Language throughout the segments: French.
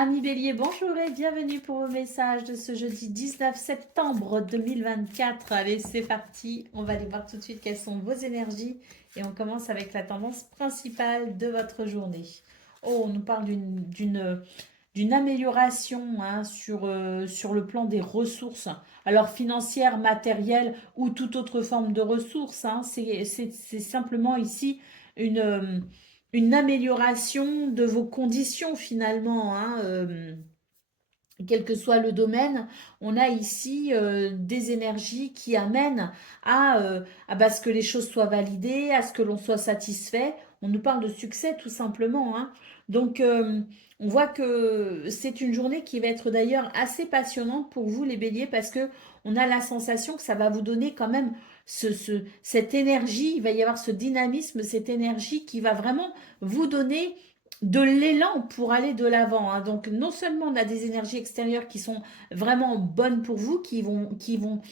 Amis Bélier, bonjour et bienvenue pour vos messages de ce jeudi 19 septembre 2024. Allez, c'est parti. On va aller voir tout de suite quelles sont vos énergies et on commence avec la tendance principale de votre journée. Oh, on nous parle d'une amélioration hein, sur le plan des ressources, alors financières, matérielles ou toute autre forme de ressources. Hein. C'est simplement ici une une amélioration de vos conditions finalement, hein, quel que soit le domaine, on a ici des énergies qui amènent à ce que les choses soient validées, à ce que l'on soit satisfait. On nous parle de succès tout simplement. Hein. Donc, on voit que c'est une journée qui va être d'ailleurs assez passionnante pour vous les béliers parce que on a la sensation que ça va vous donner quand même cette énergie, il va y avoir ce dynamisme, cette énergie qui va vraiment vous donner de l'élan pour aller de l'avant. Hein. Donc non seulement on a des énergies extérieures qui sont vraiment bonnes pour vous, qui vous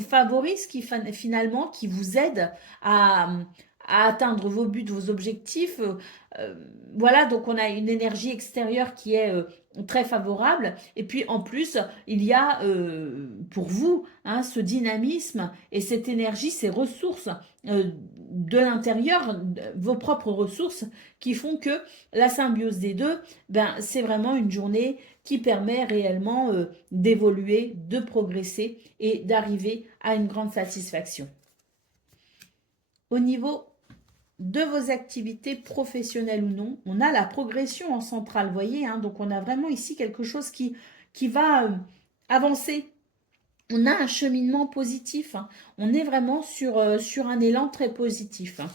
favorisent, finalement, qui vous aident à, à atteindre vos buts, vos objectifs. Voilà, donc on a une énergie extérieure qui est très favorable. Et puis en plus, il y a pour vous hein, ce dynamisme et cette énergie, ces ressources de l'intérieur, vos propres ressources, qui font que la symbiose des deux, ben, c'est vraiment une journée qui permet réellement d'évoluer, de progresser et d'arriver à une grande satisfaction. Au niveau de vos activités professionnelles ou non, on a la progression en centrale, vous voyez, hein, donc on a vraiment ici quelque chose qui va avancer. On a un cheminement positif, hein. On est vraiment sur un élan très positif. Hein.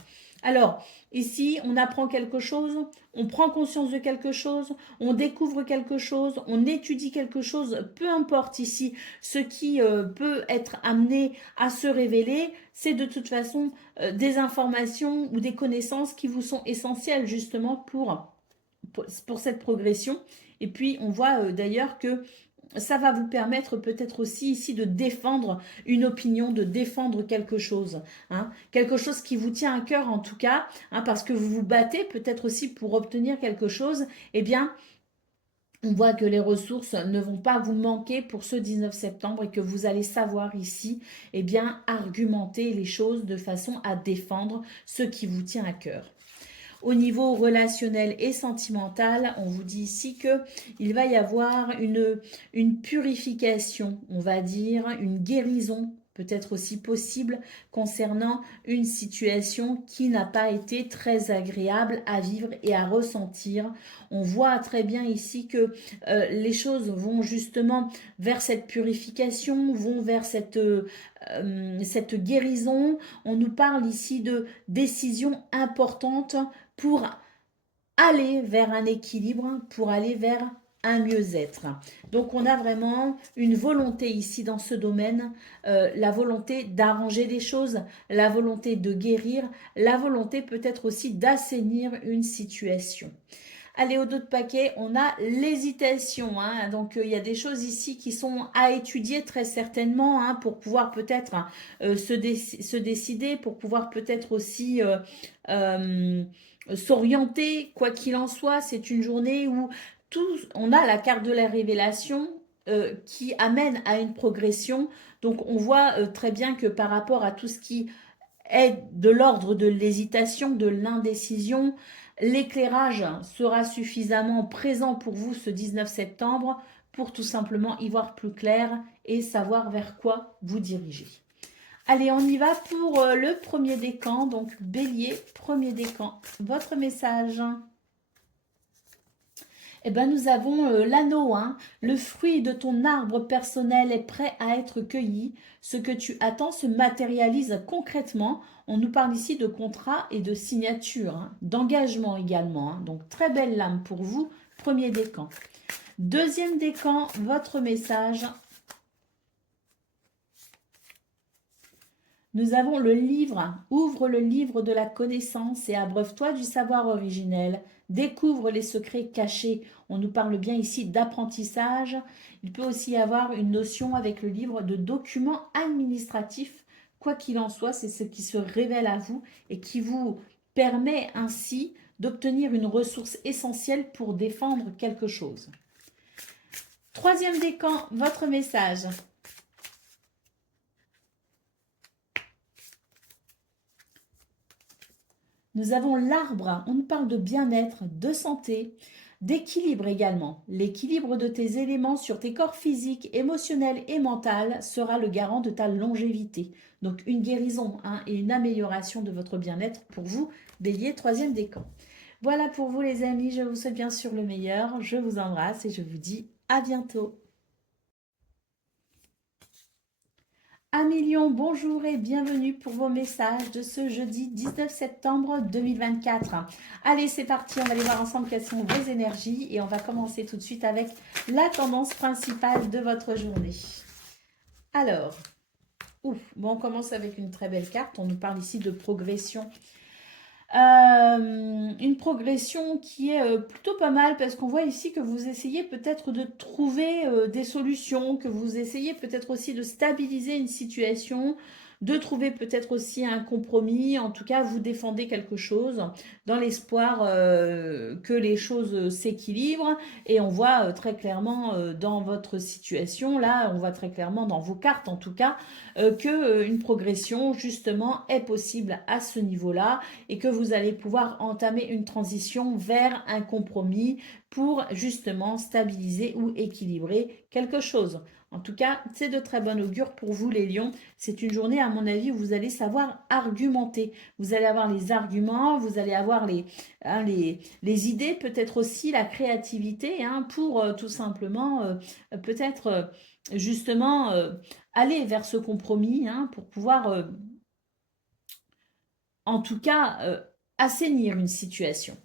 Alors, ici, on apprend quelque chose, on prend conscience de quelque chose, on découvre quelque chose, on étudie quelque chose, peu importe ici ce qui peut être amené à se révéler, c'est de toute façon des informations ou des connaissances qui vous sont essentielles justement pour cette progression. Et puis, on voit d'ailleurs que ça va vous permettre peut-être aussi ici de défendre une opinion, de défendre quelque chose. Hein, quelque chose qui vous tient à cœur en tout cas, hein, parce que vous vous battez peut-être aussi pour obtenir quelque chose. Eh bien, on voit que les ressources ne vont pas vous manquer pour ce 19 septembre et que vous allez savoir ici, eh bien, argumenter les choses de façon à défendre ce qui vous tient à cœur. Au niveau relationnel et sentimental, on vous dit ici que il va y avoir une purification, on va dire, une guérison peut-être aussi possible concernant une situation qui n'a pas été très agréable à vivre et à ressentir. On voit très bien ici que les choses vont justement vers cette purification, vont vers cette guérison. On nous parle ici de décisions importantes pour aller vers un équilibre, pour aller vers un mieux-être. Donc on a vraiment une volonté ici dans ce domaine, la volonté d'arranger les choses, la volonté de guérir, la volonté peut-être aussi d'assainir une situation. Allez, au dos de paquet, on a l'hésitation. Hein. Donc, il y a des choses ici qui sont à étudier très certainement hein, pour pouvoir peut-être se décider, pour pouvoir peut-être aussi euh, s'orienter. Quoi qu'il en soit, c'est une journée où on a la carte de la révélation qui amène à une progression. Donc, on voit très bien que par rapport à tout ce qui est de l'ordre de l'hésitation, de l'indécision, l'éclairage sera suffisamment présent pour vous ce 19 septembre pour tout simplement y voir plus clair et savoir vers quoi vous diriger. Allez, on y va pour le premier décan, donc bélier, premier décan. Votre message. Eh ben, nous avons l'anneau, hein. Le fruit de ton arbre personnel est prêt à être cueilli. Ce que tu attends se matérialise concrètement. On nous parle ici de contrat et de signature, hein, d'engagement également. Hein. Donc, très belle lame pour vous, premier décan. Deuxième décan, votre message. Nous avons le livre. Ouvre le livre de la connaissance et abreuve-toi du savoir originel. Découvre les secrets cachés. On nous parle bien ici d'apprentissage. Il peut aussi y avoir une notion avec le livre de documents administratifs. Quoi qu'il en soit, c'est ce qui se révèle à vous et qui vous permet ainsi d'obtenir une ressource essentielle pour défendre quelque chose. Troisième décan, votre message. Nous avons l'arbre, on nous parle de bien-être, de santé, d'équilibre également. L'équilibre de tes éléments sur tes corps physiques, émotionnels et mental sera le garant de ta longévité. Donc une guérison et une amélioration de votre bien-être pour vous, Bélier, troisième décan. Voilà pour vous les amis, je vous souhaite bien sûr le meilleur, je vous embrasse et je vous dis à bientôt. Amis Lion, bonjour et bienvenue pour vos messages de ce jeudi 19 septembre 2024. Allez, c'est parti, on va aller voir ensemble quelles sont vos énergies et on va commencer tout de suite avec la tendance principale de votre journée. Alors, on commence avec une très belle carte, on nous parle ici de progression. Une progression qui est plutôt pas mal parce qu'on voit ici que vous essayez peut-être de trouver des solutions, que vous essayez peut-être aussi de stabiliser une situation, de trouver peut-être aussi un compromis. En tout cas, vous défendez quelque chose dans l'espoir que les choses s'équilibrent. Et on voit très clairement dans votre situation, là, on voit très clairement dans vos cartes en tout cas, qu'une progression justement est possible à ce niveau-là et que vous allez pouvoir entamer une transition vers un compromis pour justement stabiliser ou équilibrer quelque chose. En tout cas, c'est de très bon augure pour vous les lions. C'est une journée, à mon avis, où vous allez savoir argumenter. Vous allez avoir les arguments, vous allez avoir les idées, peut-être aussi la créativité pour tout simplement peut-être justement aller vers ce compromis pour pouvoir en tout cas assainir une situation.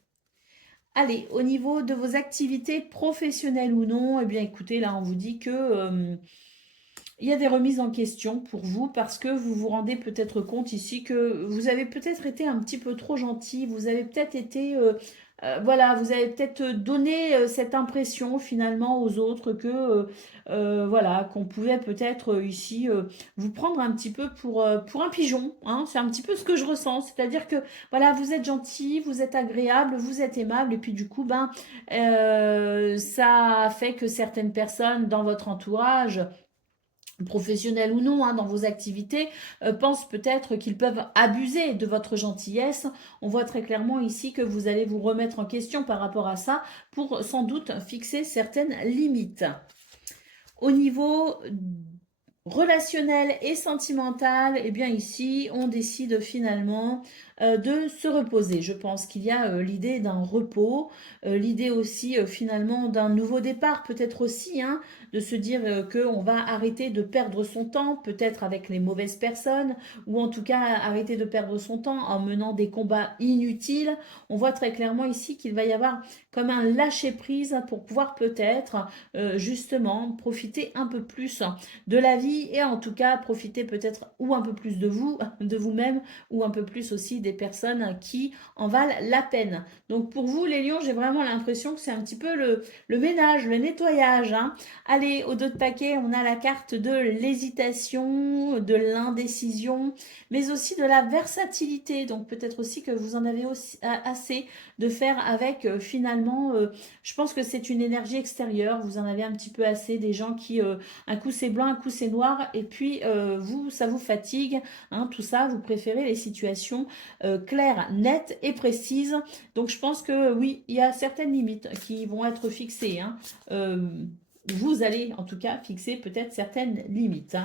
Allez, au niveau de vos activités professionnelles ou non, eh bien écoutez, là on vous dit que il y a des remises en question pour vous parce que vous vous rendez peut-être compte ici que vous avez peut-être été un petit peu trop gentil, vous avez peut-être été... voilà, vous avez peut-être donné cette impression finalement aux autres que voilà, qu'on pouvait peut-être ici vous prendre un petit peu pour un pigeon. C'est un petit peu ce que je ressens, c'est-à-dire que voilà, vous êtes gentil, vous êtes agréable, vous êtes aimable et puis du coup, ça fait que certaines personnes dans votre entourage professionnels ou non, dans vos activités, pensent peut-être qu'ils peuvent abuser de votre gentillesse. On voit très clairement ici que vous allez vous remettre en question par rapport à ça pour sans doute fixer certaines limites. Au niveau relationnel et sentimental, eh bien ici, on décide finalement de se reposer. Je pense qu'il y a l'idée d'un repos, l'idée aussi finalement d'un nouveau départ, peut-être aussi, de se dire qu'on va arrêter de perdre son temps, peut-être avec les mauvaises personnes, ou en tout cas arrêter de perdre son temps en menant des combats inutiles. On voit très clairement ici qu'il va y avoir comme un lâcher-prise pour pouvoir peut-être justement profiter un peu plus de la vie et en tout cas profiter peut-être ou un peu plus de vous, de vous-même, ou un peu plus aussi des personnes qui en valent la peine. Donc pour vous les lions, j'ai vraiment l'impression que c'est un petit peu le ménage, le nettoyage. Allez, au dos de paquet, on a la carte de l'hésitation, de l'indécision, mais aussi de la versatilité. Donc peut-être aussi que vous en avez aussi, assez de faire avec finalement, je pense que c'est une énergie extérieure. Vous en avez un petit peu assez des gens qui, un coup c'est blanc, un coup c'est noir, et puis vous, ça vous fatigue. Tout ça, vous préférez les situations claires, nettes et précises. Donc je pense que oui, il y a certaines limites qui vont être fixées. Vous allez en tout cas fixer peut-être certaines limites.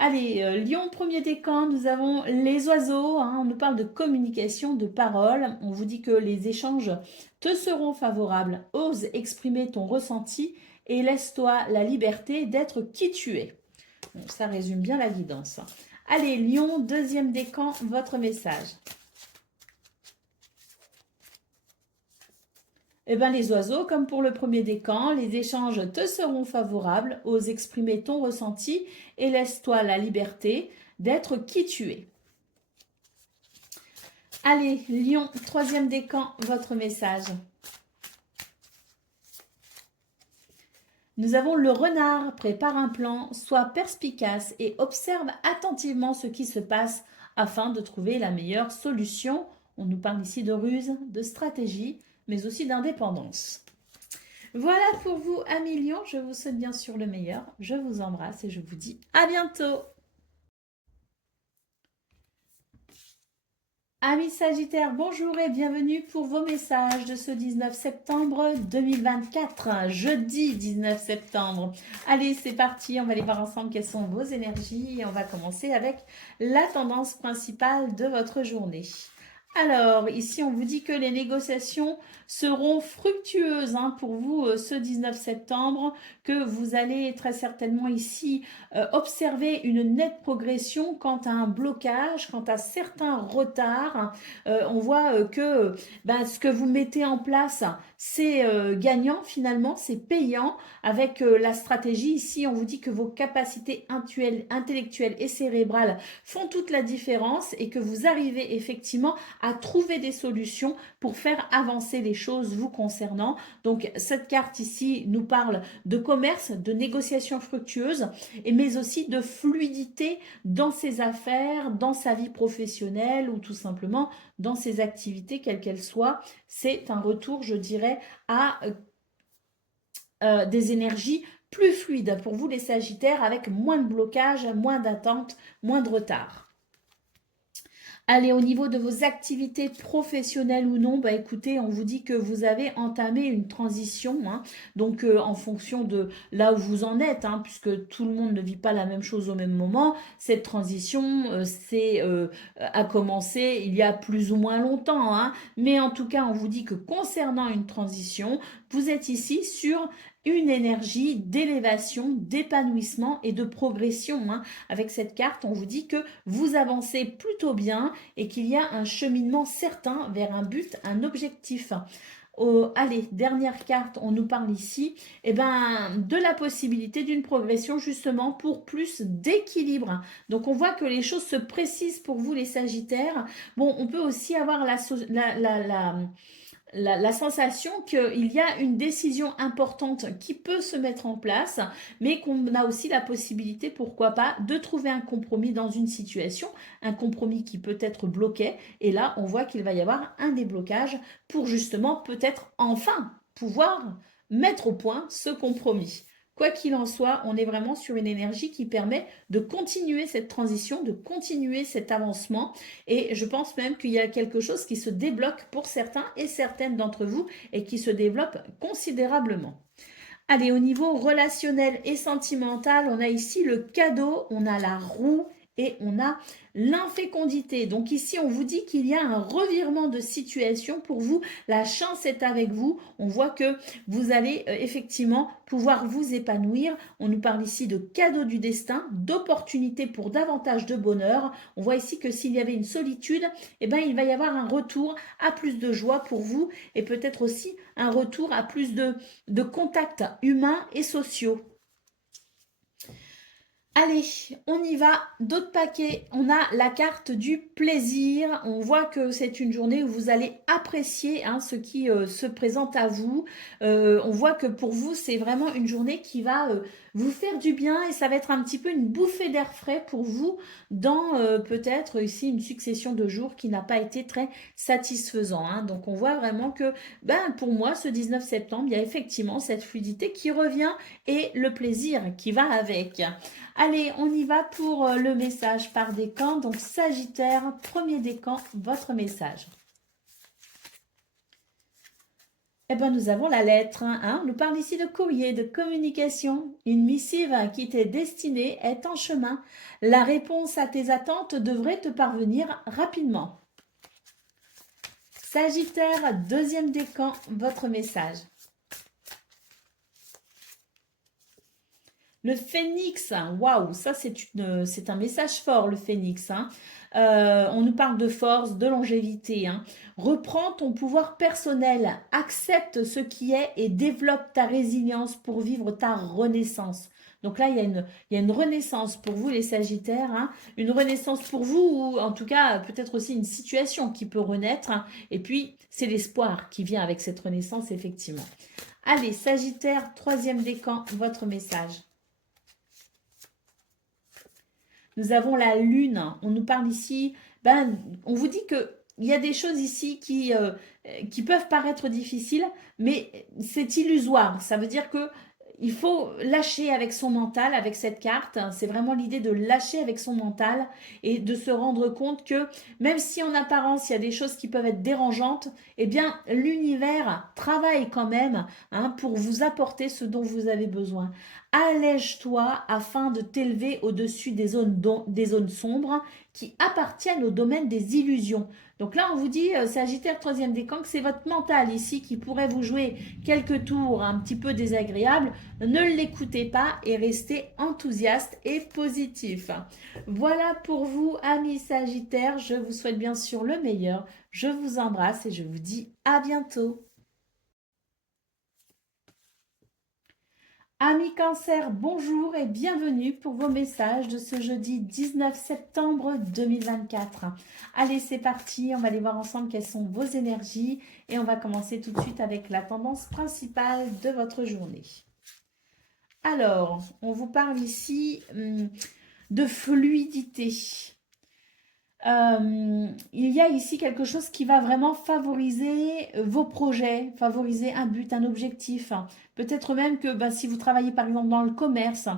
Allez, Lion, premier décan, nous avons les oiseaux. On nous parle de communication, de parole. On vous dit que les échanges te seront favorables. Ose exprimer ton ressenti et laisse-toi la liberté d'être qui tu es. Bon, ça résume bien la guidance. Allez, Lion, deuxième décan, votre message. Eh bien, les oiseaux, comme pour le premier décan, les échanges te seront favorables. Ose exprimer ton ressenti et laisse-toi la liberté d'être qui tu es. Allez, Lion, troisième décan, votre message. Nous avons le renard, prépare un plan, sois perspicace et observe attentivement ce qui se passe afin de trouver la meilleure solution. On nous parle ici de ruse, de stratégie, mais aussi d'indépendance. Voilà pour vous, amis Lions. Je vous souhaite bien sûr le meilleur. Je vous embrasse et je vous dis à bientôt. Amis Sagittaires, bonjour et bienvenue pour vos messages de ce 19 septembre 2024, jeudi 19 septembre. Allez, c'est parti, on va aller voir ensemble quelles sont vos énergies et on va commencer avec la tendance principale de votre journée. Alors, ici, on vous dit que les négociations seront fructueuses pour vous ce 19 septembre, que vous allez très certainement ici observer une nette progression quant à un blocage, quant à certains retards. On voit que ce que vous mettez en place, c'est gagnant finalement, c'est payant. Avec la stratégie, ici, on vous dit que vos capacités intellectuelles et cérébrales font toute la différence et que vous arrivez effectivement à trouver des solutions pour faire avancer les choses vous concernant. Donc cette carte ici nous parle de commerce, de négociations fructueuses, mais aussi de fluidité dans ses affaires, dans sa vie professionnelle ou tout simplement dans ses activités, quelles qu'elles soient. C'est un retour, je dirais, à des énergies plus fluides pour vous les Sagittaires, avec moins de blocage, moins d'attente, moins de retard. Allez, au niveau de vos activités professionnelles ou non, écoutez, on vous dit que vous avez entamé une transition, donc en fonction de là où vous en êtes, puisque tout le monde ne vit pas la même chose au même moment, cette transition a commencé il y a plus ou moins longtemps, mais en tout cas, on vous dit que concernant une transition, vous êtes ici sur une énergie d'élévation, d'épanouissement et de progression. Avec cette carte, on vous dit que vous avancez plutôt bien et qu'il y a un cheminement certain vers un but, un objectif. Allez, dernière carte, on nous parle ici de la possibilité d'une progression justement pour plus d'équilibre. Donc on voit que les choses se précisent pour vous les Sagittaires. Bon, on peut aussi avoir la sensation qu'il y a une décision importante qui peut se mettre en place, mais qu'on a aussi la possibilité, pourquoi pas, de trouver un compromis dans une situation, un compromis qui peut être bloqué, et là on voit qu'il va y avoir un déblocage pour justement peut-être enfin pouvoir mettre au point ce compromis. Quoi qu'il en soit, on est vraiment sur une énergie qui permet de continuer cette transition, de continuer cet avancement. Et je pense même qu'il y a quelque chose qui se débloque pour certains et certaines d'entre vous et qui se développe considérablement. Allez, au niveau relationnel et sentimental, on a ici le cadeau, on a la roue et on a l'infécondité. Donc ici, on vous dit qu'il y a un revirement de situation pour vous. La chance est avec vous. On voit que vous allez effectivement pouvoir vous épanouir. On nous parle ici de cadeau du destin, d'opportunités pour davantage de bonheur. On voit ici que s'il y avait une solitude, il va y avoir un retour à plus de joie pour vous et peut-être aussi un retour à plus de contacts humains et sociaux. Allez, on y va, d'autres paquets. On a la carte du plaisir. On voit que c'est une journée où vous allez apprécier ce qui se présente à vous. On voit que pour vous, c'est vraiment une journée qui va vous faire du bien et ça va être un petit peu une bouffée d'air frais pour vous dans peut-être ici une succession de jours qui n'a pas été très satisfaisant. Donc on voit vraiment que pour moi, ce 19 septembre, il y a effectivement cette fluidité qui revient et le plaisir qui va avec. Allez, on y va pour le message par décan. Donc, Sagittaire, premier décan, votre message. Nous avons la lettre. On nous parle ici de courrier, de communication. Une missive qui t'est destinée est en chemin. La réponse à tes attentes devrait te parvenir rapidement. Sagittaire, deuxième décan, votre message. Le phénix, waouh, ça c'est un message fort, le phénix. On nous parle de force, de longévité. Reprends ton pouvoir personnel, accepte ce qui est et développe ta résilience pour vivre ta renaissance. Donc là, il y a une renaissance pour vous les Sagittaires, une renaissance pour vous ou en tout cas peut-être aussi une situation qui peut renaître. Et puis, c'est l'espoir qui vient avec cette renaissance, effectivement. Allez, Sagittaire, troisième décan, votre message. Nous avons la lune. On nous parle ici, on vous dit que il y a des choses ici qui peuvent paraître difficiles, mais c'est illusoire. Ça veut dire que il faut lâcher avec son mental, avec cette carte. C'est vraiment l'idée de lâcher avec son mental et de se rendre compte que même si en apparence il y a des choses qui peuvent être dérangeantes, eh bien l'univers travaille quand même pour vous apporter ce dont vous avez besoin. Allège-toi afin de t'élever au-dessus des zones sombres qui appartiennent au domaine des illusions. Donc là, on vous dit, Sagittaire, troisième décan, que c'est votre mental ici qui pourrait vous jouer quelques tours un petit peu désagréables. Ne l'écoutez pas et restez enthousiaste et positif. Voilà pour vous, amis Sagittaires. Je vous souhaite bien sûr le meilleur. Je vous embrasse et je vous dis à bientôt. Amis Cancer, bonjour et bienvenue pour vos messages de ce jeudi 19 septembre 2024. Allez, c'est parti, on va aller voir ensemble quelles sont vos énergies et on va commencer tout de suite avec la tendance principale de votre journée. Alors, on vous parle ici de fluidité. Il y a ici quelque chose qui va vraiment favoriser vos projets, favoriser un but, un objectif. Peut-être même que si vous travaillez par exemple dans le commerce,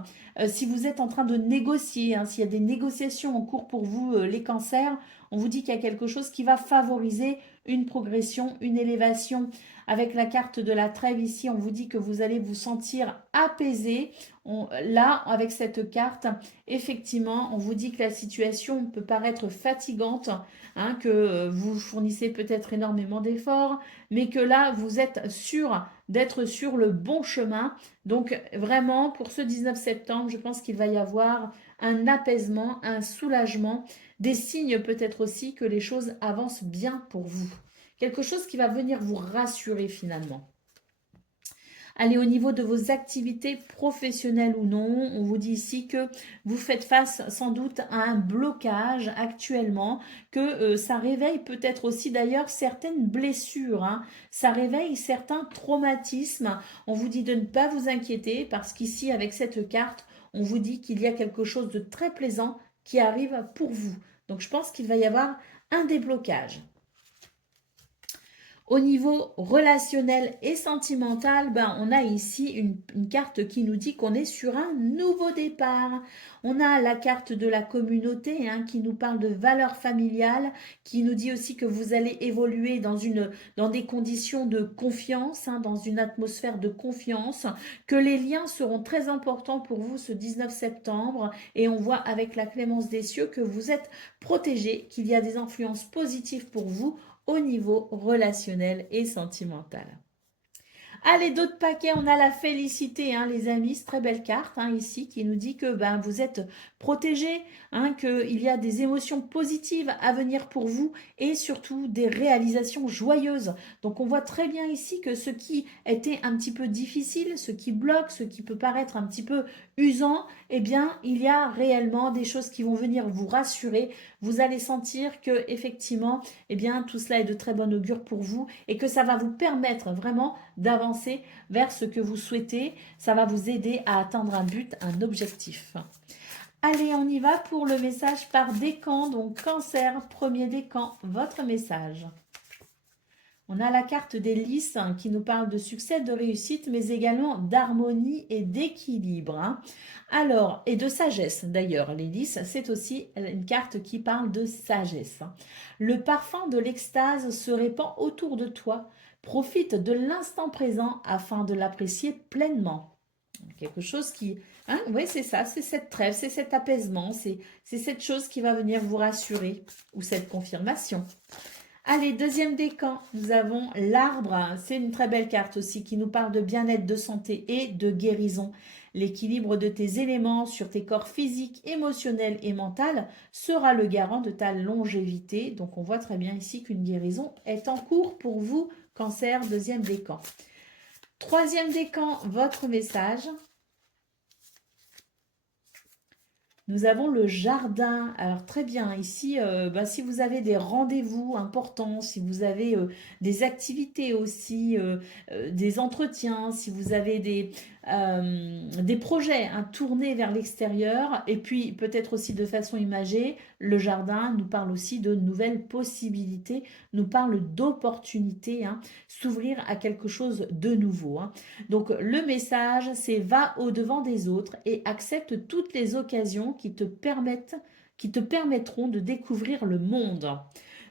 si vous êtes en train de négocier, s'il y a des négociations en cours pour vous, les cancers, on vous dit qu'il y a quelque chose qui va favoriser une progression, une élévation. Avec la carte de la trêve ici, on vous dit que vous allez vous sentir apaisé. Là, avec cette carte, effectivement, on vous dit que la situation peut paraître fatigante, que vous fournissez peut-être énormément d'efforts, mais que là, vous êtes sûr d'être sur le bon chemin. Donc, vraiment, pour ce 19 septembre, je pense qu'il va y avoir un apaisement, un soulagement, des signes peut-être aussi que les choses avancent bien pour vous. Quelque chose qui va venir vous rassurer finalement. Allez, au niveau de vos activités professionnelles ou non, on vous dit ici que vous faites face sans doute à un blocage actuellement, que ça réveille peut-être aussi d'ailleurs certaines blessures, ça réveille certains traumatismes. On vous dit de ne pas vous inquiéter parce qu'ici, avec cette carte, on vous dit qu'il y a quelque chose de très plaisant qui arrive pour vous. Donc, je pense qu'il va y avoir un déblocage. Au niveau relationnel et sentimental, on a ici une carte qui nous dit qu'on est sur un nouveau départ. On a la carte de la communauté qui nous parle de valeurs familiales, qui nous dit aussi que vous allez évoluer dans des conditions de confiance, dans une atmosphère de confiance, que les liens seront très importants pour vous ce 19 septembre. Et on voit avec la clémence des cieux que vous êtes protégé, qu'il y a des influences positives pour vous au niveau relationnel et sentimental. Allez, d'autres paquets, on a la félicité, les amis, c'est très belle carte ici qui nous dit que vous êtes protégés, qu'il y a des émotions positives à venir pour vous et surtout des réalisations joyeuses. Donc on voit très bien ici que ce qui était un petit peu difficile, ce qui bloque, ce qui peut paraître un petit peu usant, eh bien il y a réellement des choses qui vont venir vous rassurer. Vous allez sentir que effectivement, eh bien tout cela est de très bon augure pour vous et que ça va vous permettre vraiment d'avancer vers ce que vous souhaitez. Ça va vous aider à atteindre un but, un objectif. Allez, on y va pour le message par décan. Donc, Cancer, premier décan, votre message. On a la carte des lys qui nous parle de succès, de réussite, mais également d'harmonie et d'équilibre. Alors, et de sagesse d'ailleurs. Les lys, c'est aussi une carte qui parle de sagesse. Le parfum de l'extase se répand autour de toi. Profite de l'instant présent afin de l'apprécier pleinement. Quelque chose qui... oui, c'est ça, c'est cette trêve, c'est cet apaisement, c'est cette chose qui va venir vous rassurer, ou cette confirmation. Allez, deuxième décan, nous avons l'arbre. C'est une très belle carte aussi qui nous parle de bien-être, de santé et de guérison. L'équilibre de tes éléments sur tes corps physiques, émotionnels et mental sera le garant de ta longévité. Donc, on voit très bien ici qu'une guérison est en cours pour vous, Cancer, deuxième décan. Troisième décan, votre message. Nous avons le jardin. Alors très bien, ici, si vous avez des rendez-vous importants, si vous avez des activités aussi, des entretiens, si vous avez des projets tournés vers l'extérieur, et puis peut-être aussi de façon imagée, le jardin nous parle aussi de nouvelles possibilités, nous parle d'opportunités, s'ouvrir à quelque chose de nouveau. Donc le message, c'est va au-devant des autres et accepte toutes les occasions qui te permettront de découvrir le monde.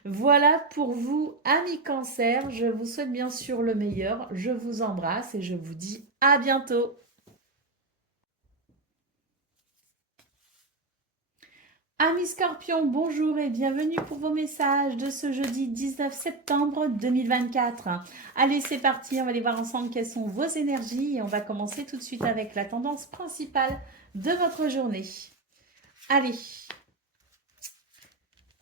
Voilà pour vous, amis Cancer. Je vous souhaite bien sûr le meilleur. Je vous embrasse et je vous dis à bientôt. Amis Scorpions, bonjour et bienvenue pour vos messages de ce jeudi 19 septembre 2024. Allez, c'est parti, on va aller voir ensemble quelles sont vos énergies et on va commencer tout de suite avec la tendance principale de votre journée. Allez.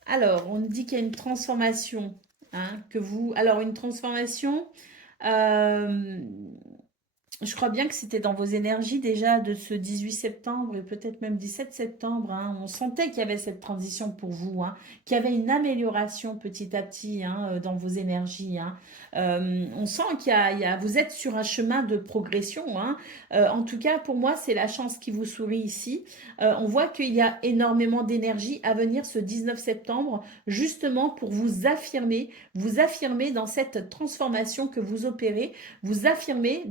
Alors, on dit qu'il y a une transformation, alors une transformation, euh, je crois bien que c'était dans vos énergies déjà de ce 18 septembre et peut-être même 17 septembre. On sentait qu'il y avait cette transition pour vous, qu'il y avait une amélioration petit à petit dans vos énergies. On sent vous êtes sur un chemin de progression. En tout cas, pour moi, c'est la chance qui vous sourit ici. On voit qu'il y a énormément d'énergie à venir ce 19 septembre, justement pour vous affirmer dans cette transformation que vous opérez, vous affirmer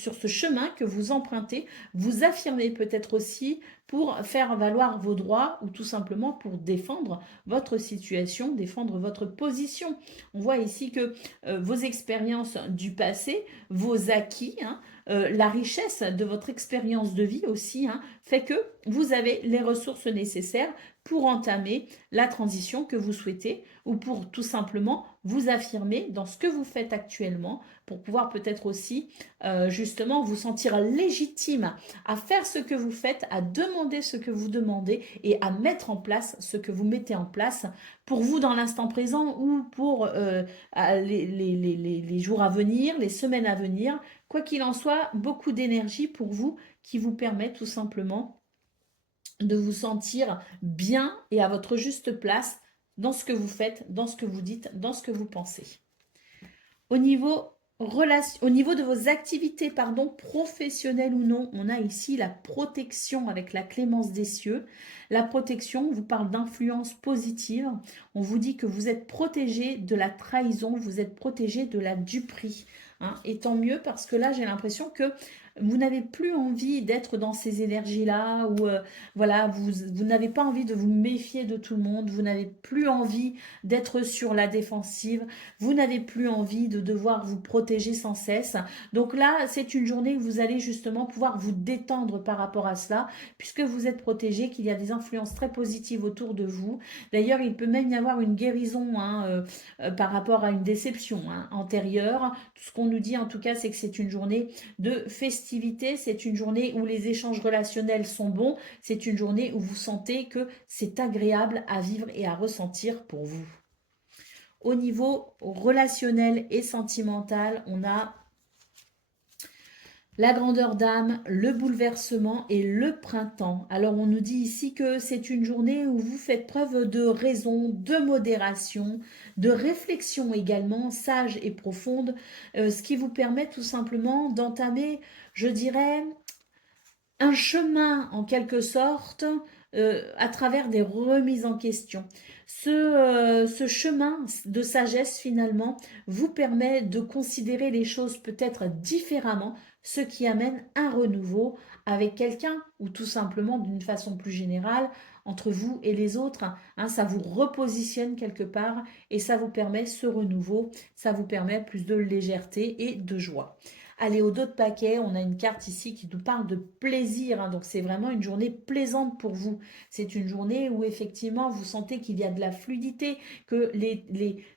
sur ce chemin que vous empruntez, vous affirmer peut-être aussi pour faire valoir vos droits ou tout simplement pour défendre votre situation, défendre votre position. On voit ici que vos expériences du passé, vos acquis, la richesse de votre expérience de vie aussi, fait que vous avez les ressources nécessaires pour entamer la transition que vous souhaitez ou pour tout simplement vous affirmer dans ce que vous faites actuellement pour pouvoir peut-être aussi justement vous sentir légitime à faire ce que vous faites, à demander ce que vous demandez et à mettre en place ce que vous mettez en place pour vous dans l'instant présent ou pour les jours à venir, les semaines à venir. Quoi qu'il en soit, beaucoup d'énergie pour vous qui vous permet tout simplement de vous sentir bien et à votre juste place dans ce que vous faites, dans ce que vous dites, dans ce que vous pensez. Au niveau de vos activités, professionnelles ou non, on a ici la protection avec la clémence des cieux. La protection, on vous parle d'influence positive. On vous dit que vous êtes protégé de la trahison, vous êtes protégé de la duperie. Et tant mieux parce que là, j'ai l'impression que vous n'avez plus envie d'être dans ces énergies-là où vous n'avez pas envie de vous méfier de tout le monde, vous n'avez plus envie d'être sur la défensive, vous n'avez plus envie de devoir vous protéger sans cesse. Donc là, c'est une journée où vous allez justement pouvoir vous détendre par rapport à cela, puisque vous êtes protégé, qu'il y a des influences très positives autour de vous. D'ailleurs, il peut même y avoir une guérison par rapport à une déception antérieure. Tout ce qu'on nous dit en tout cas, c'est que c'est une journée de festivité, c'est une journée où les échanges relationnels sont bons, c'est une journée où vous sentez que c'est agréable à vivre et à ressentir pour vous. Au niveau relationnel et sentimental, on a la grandeur d'âme, le bouleversement et le printemps. Alors on nous dit ici que c'est une journée où vous faites preuve de raison, de modération, de réflexion également, sage et profonde, ce qui vous permet tout simplement d'entamer, je dirais, un chemin en quelque sorte à travers des remises en question. Ce chemin de sagesse finalement vous permet de considérer les choses peut-être différemment, ce qui amène un renouveau avec quelqu'un ou tout simplement d'une façon plus générale entre vous et les autres. Ça vous repositionne quelque part et ça vous permet ce renouveau, ça vous permet plus de légèreté et de joie. Allez, au dos de paquet, on a une carte ici qui nous parle de plaisir. Donc, c'est vraiment une journée plaisante pour vous. C'est une journée où, effectivement, vous sentez qu'il y a de la fluidité, que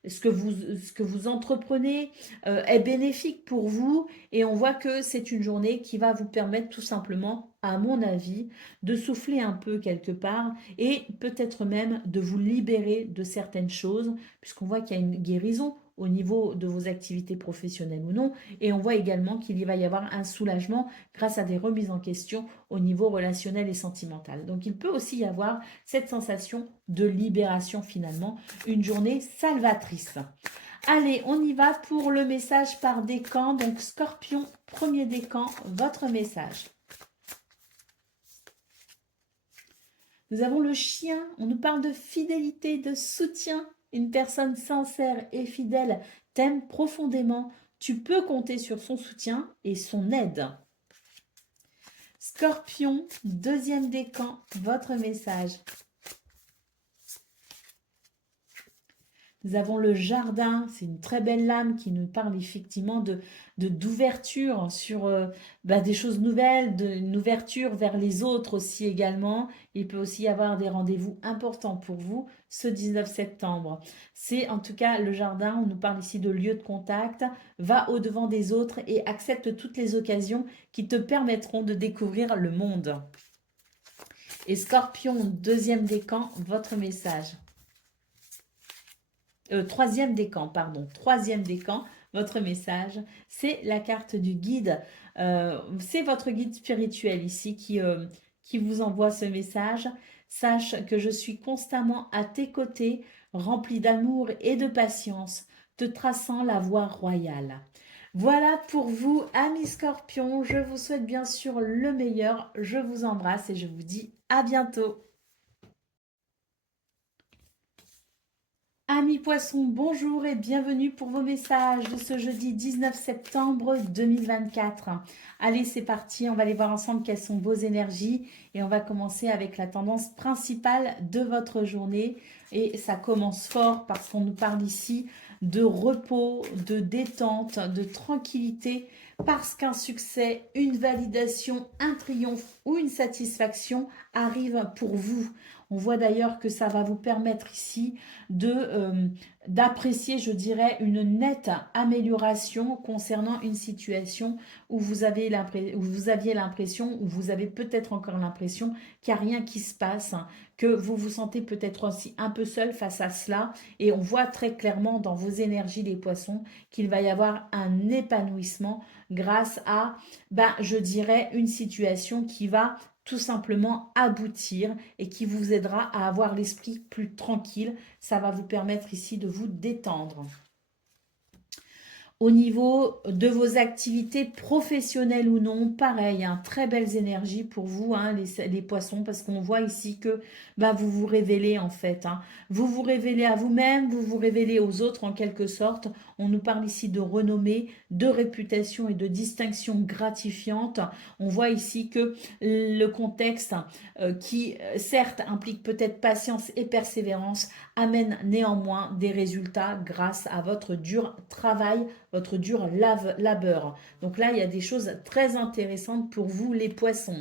ce que vous entreprenez est bénéfique pour vous. Et on voit que c'est une journée qui va vous permettre tout simplement, à mon avis, de souffler un peu quelque part et peut-être même de vous libérer de certaines choses, puisqu'on voit qu'il y a une guérison au niveau de vos activités professionnelles ou non. Et on voit également qu'il va y avoir un soulagement grâce à des remises en question au niveau relationnel et sentimental. Donc il peut aussi y avoir cette sensation de libération finalement, une journée salvatrice. Allez, on y va pour le message par décan. Donc Scorpion, premier décan, votre message. Nous avons le chien, on nous parle de fidélité, de soutien. Une personne sincère et fidèle t'aime profondément. Tu peux compter sur son soutien et son aide. Scorpion, deuxième décan, votre message. Nous avons le jardin, c'est une très belle lame qui nous parle effectivement d'ouverture sur des choses nouvelles, d'une ouverture vers les autres aussi également. Il peut aussi y avoir des rendez-vous importants pour vous ce 19 septembre. C'est en tout cas le jardin, on nous parle ici de lieu de contact. Va au-devant des autres et accepte toutes les occasions qui te permettront de découvrir le monde. Et Scorpion, deuxième décan, votre message. Troisième décan, pardon. Troisième décan, votre message, c'est la carte du guide. C'est votre guide spirituel ici qui vous envoie ce message. Sache que je suis constamment à tes côtés, rempli d'amour et de patience, te traçant la voie royale. Voilà pour vous, amis Scorpions. Je vous souhaite bien sûr le meilleur. Je vous embrasse et je vous dis à bientôt. Amis poissons, bonjour et bienvenue pour vos messages de ce jeudi 19 septembre 2024. Allez, c'est parti, on va aller voir ensemble quelles sont vos énergies et on va commencer avec la tendance principale de votre journée. Et ça commence fort parce qu'on nous parle ici de repos, de détente, de tranquillité, parce qu'un succès, une validation, un triomphe ou une satisfaction arrive pour vous. On voit d'ailleurs que ça va vous permettre ici d'apprécier, je dirais, une nette amélioration concernant une situation où vous aviez l'impression, ou vous avez peut-être encore l'impression qu'il n'y a rien qui se passe, que vous vous sentez peut-être aussi un peu seul face à cela. Et on voit très clairement dans vos énergies les poissons qu'il va y avoir un épanouissement grâce à, je dirais, une situation qui va tout simplement aboutir et qui vous aidera à avoir l'esprit plus tranquille. Ça va vous permettre ici de vous détendre. Au niveau de vos activités professionnelles ou non, pareil, très belles énergies pour vous, les poissons, parce qu'on voit ici que vous vous révélez en fait. Vous vous révélez à vous-même, vous vous révélez aux autres en quelque sorte. On nous parle ici de renommée, de réputation et de distinction gratifiante. On voit ici que le contexte qui certes implique peut-être patience et persévérance amène néanmoins des résultats grâce à votre dur travail, votre dur labeur. Donc là, il y a des choses très intéressantes pour vous, les poissons.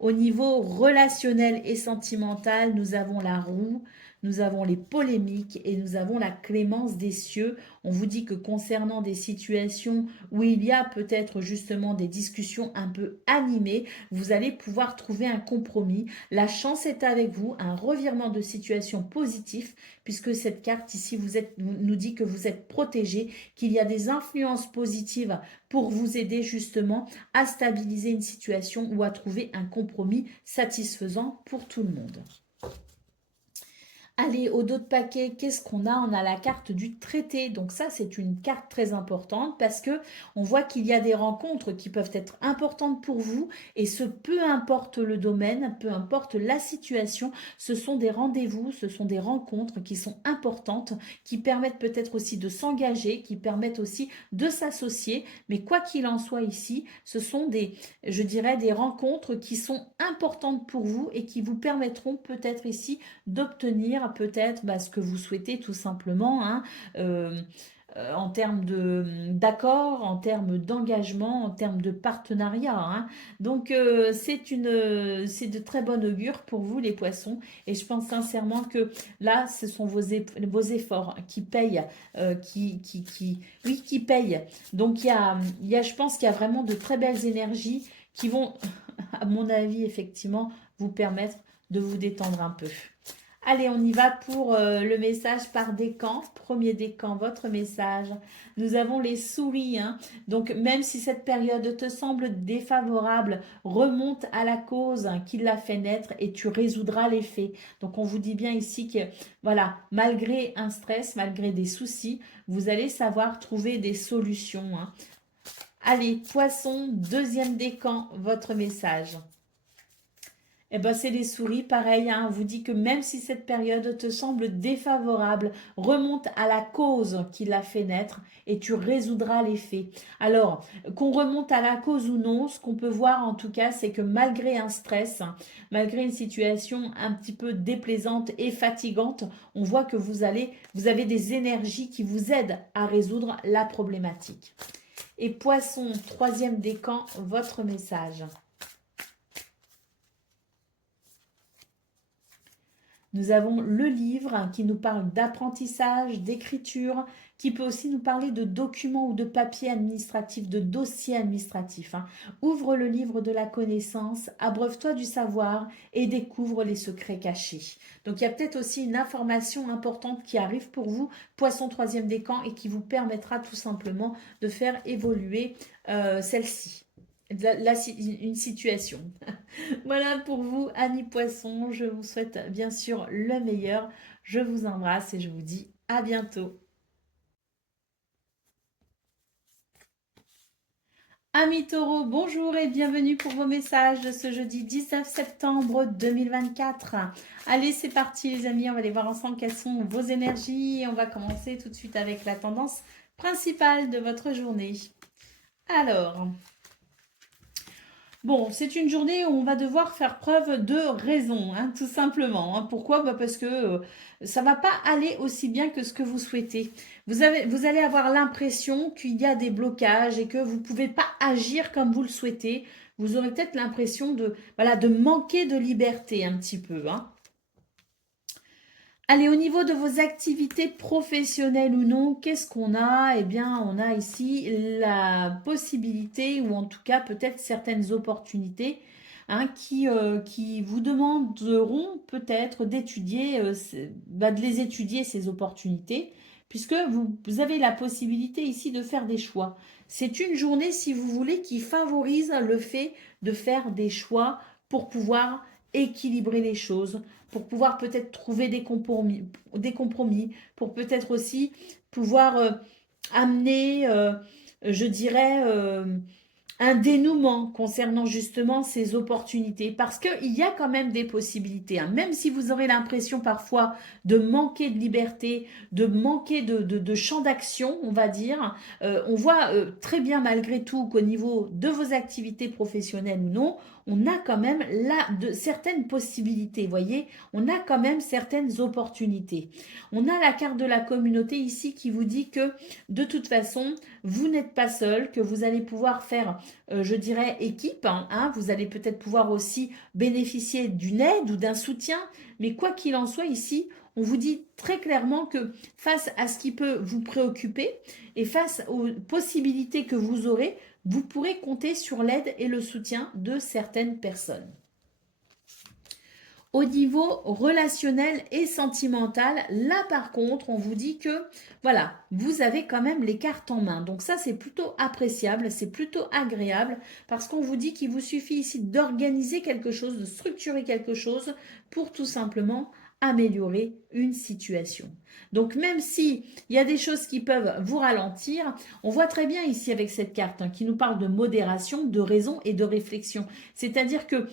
Au niveau relationnel et sentimental, nous avons la roue, nous avons les polémiques et nous avons la clémence des cieux. On vous dit que concernant des situations où il y a peut-être justement des discussions un peu animées, vous allez pouvoir trouver un compromis. La chance est avec vous, un revirement de situation positif, puisque cette carte ici nous dit que vous êtes protégé, qu'il y a des influences positives pour vous aider justement à stabiliser une situation ou à trouver un compromis satisfaisant pour tout le monde. Allez, au dos de paquet, qu'est-ce qu'on a? On a la carte du traité. Donc ça, c'est une carte très importante parce que on voit qu'il y a des rencontres qui peuvent être importantes pour vous et peu importe le domaine, peu importe la situation, ce sont des rendez-vous, ce sont des rencontres qui sont importantes, qui permettent peut-être aussi de s'engager, qui permettent aussi de s'associer. Mais quoi qu'il en soit ici, ce sont je dirais, des rencontres qui sont importantes pour vous et qui vous permettront peut-être ici d'obtenir peut-être ce que vous souhaitez tout simplement en termes d'accord, en termes d'engagement, en termes de partenariat. Donc c'est de très bon augure pour vous les poissons et je pense sincèrement que là ce sont vos efforts qui payent, qui payent. Donc je pense qu'il y a vraiment de très belles énergies qui vont à mon avis effectivement vous permettre de vous détendre un peu. Allez, on y va pour le message par décan. Premier décan, votre message. Nous avons les souris, hein. Donc, même si cette période te semble défavorable, remonte à la cause, hein, qui l'a fait naître et tu résoudras les faits. Donc, on vous dit bien ici que, voilà, malgré un stress, malgré des soucis, vous allez savoir trouver des solutions, hein. Allez, poisson, deuxième décan, votre message. Eh ben, c'est les souris, pareil, hein, on vous dit que même si cette période te semble défavorable, remonte à la cause qui l'a fait naître et tu résoudras les faits. Alors, qu'on remonte à la cause ou non, ce qu'on peut voir en tout cas, c'est que malgré un stress, malgré une situation un petit peu déplaisante et fatigante, on voit que vous avez des énergies qui vous aident à résoudre la problématique. Et poisson, troisième décan, votre message. Nous avons le livre qui nous parle d'apprentissage, d'écriture, qui peut aussi nous parler de documents ou de papiers administratifs, de dossiers administratifs, hein. Ouvre le livre de la connaissance, abreuve-toi du savoir et découvre les secrets cachés. Donc il y a peut-être aussi une information importante qui arrive pour vous, poisson troisième décan, et qui vous permettra tout simplement de faire évoluer celle-ci. Une situation. Voilà pour vous, amis poissons. Je vous souhaite bien sûr le meilleur. Je vous embrasse et je vous dis à bientôt. Amis taureaux, bonjour et bienvenue pour vos messages de ce jeudi 19 septembre 2024. Allez, c'est parti les amis, on va aller voir ensemble quelles sont vos énergies. On va commencer tout de suite avec la tendance principale de votre journée. Alors... Bon, c'est une journée où on va devoir faire preuve de raison, hein, tout simplement, hein. Pourquoi? Parce que ça ne va pas aller aussi bien que ce que vous souhaitez. Vous allez avoir l'impression qu'il y a des blocages et que vous ne pouvez pas agir comme vous le souhaitez. Vous aurez peut-être l'impression de, voilà, de manquer de liberté un petit peu, hein. Allez, au niveau de vos activités professionnelles ou non, qu'est-ce qu'on a? Eh bien, on a ici la possibilité, ou en tout cas peut-être certaines opportunités, hein, qui vous demanderont peut-être d'étudier, de les étudier, ces opportunités, puisque vous avez la possibilité ici de faire des choix. C'est une journée, si vous voulez, qui favorise le fait de faire des choix pour pouvoir équilibrer les choses, pour pouvoir peut-être trouver des compromis, pour peut-être aussi pouvoir amener, je dirais, un dénouement concernant justement ces opportunités. Parce qu'il y a quand même des possibilités, hein. Même si vous aurez l'impression parfois de manquer de liberté, de manquer de champ d'action, on va dire, on voit très bien malgré tout qu'au niveau de vos activités professionnelles ou non, on a quand même là certaines possibilités, voyez, on a quand même certaines opportunités. On a la carte de la communauté ici qui vous dit que de toute façon, vous n'êtes pas seul, que vous allez pouvoir faire, je dirais, équipe, hein. Vous allez peut-être pouvoir aussi bénéficier d'une aide ou d'un soutien, mais quoi qu'il en soit ici, on vous dit très clairement que face à ce qui peut vous préoccuper et face aux possibilités que vous aurez, vous pourrez compter sur l'aide et le soutien de certaines personnes. Au niveau relationnel et sentimental, là par contre, on vous dit que, voilà, vous avez quand même les cartes en main. Donc ça, c'est plutôt appréciable, c'est plutôt agréable, parce qu'on vous dit qu'il vous suffit ici d'organiser quelque chose, de structurer quelque chose pour tout simplement améliorer une situation. Donc même si il y a des choses qui peuvent vous ralentir, on voit très bien ici avec cette carte, hein, qui nous parle de modération, de raison et de réflexion. C'est-à-dire que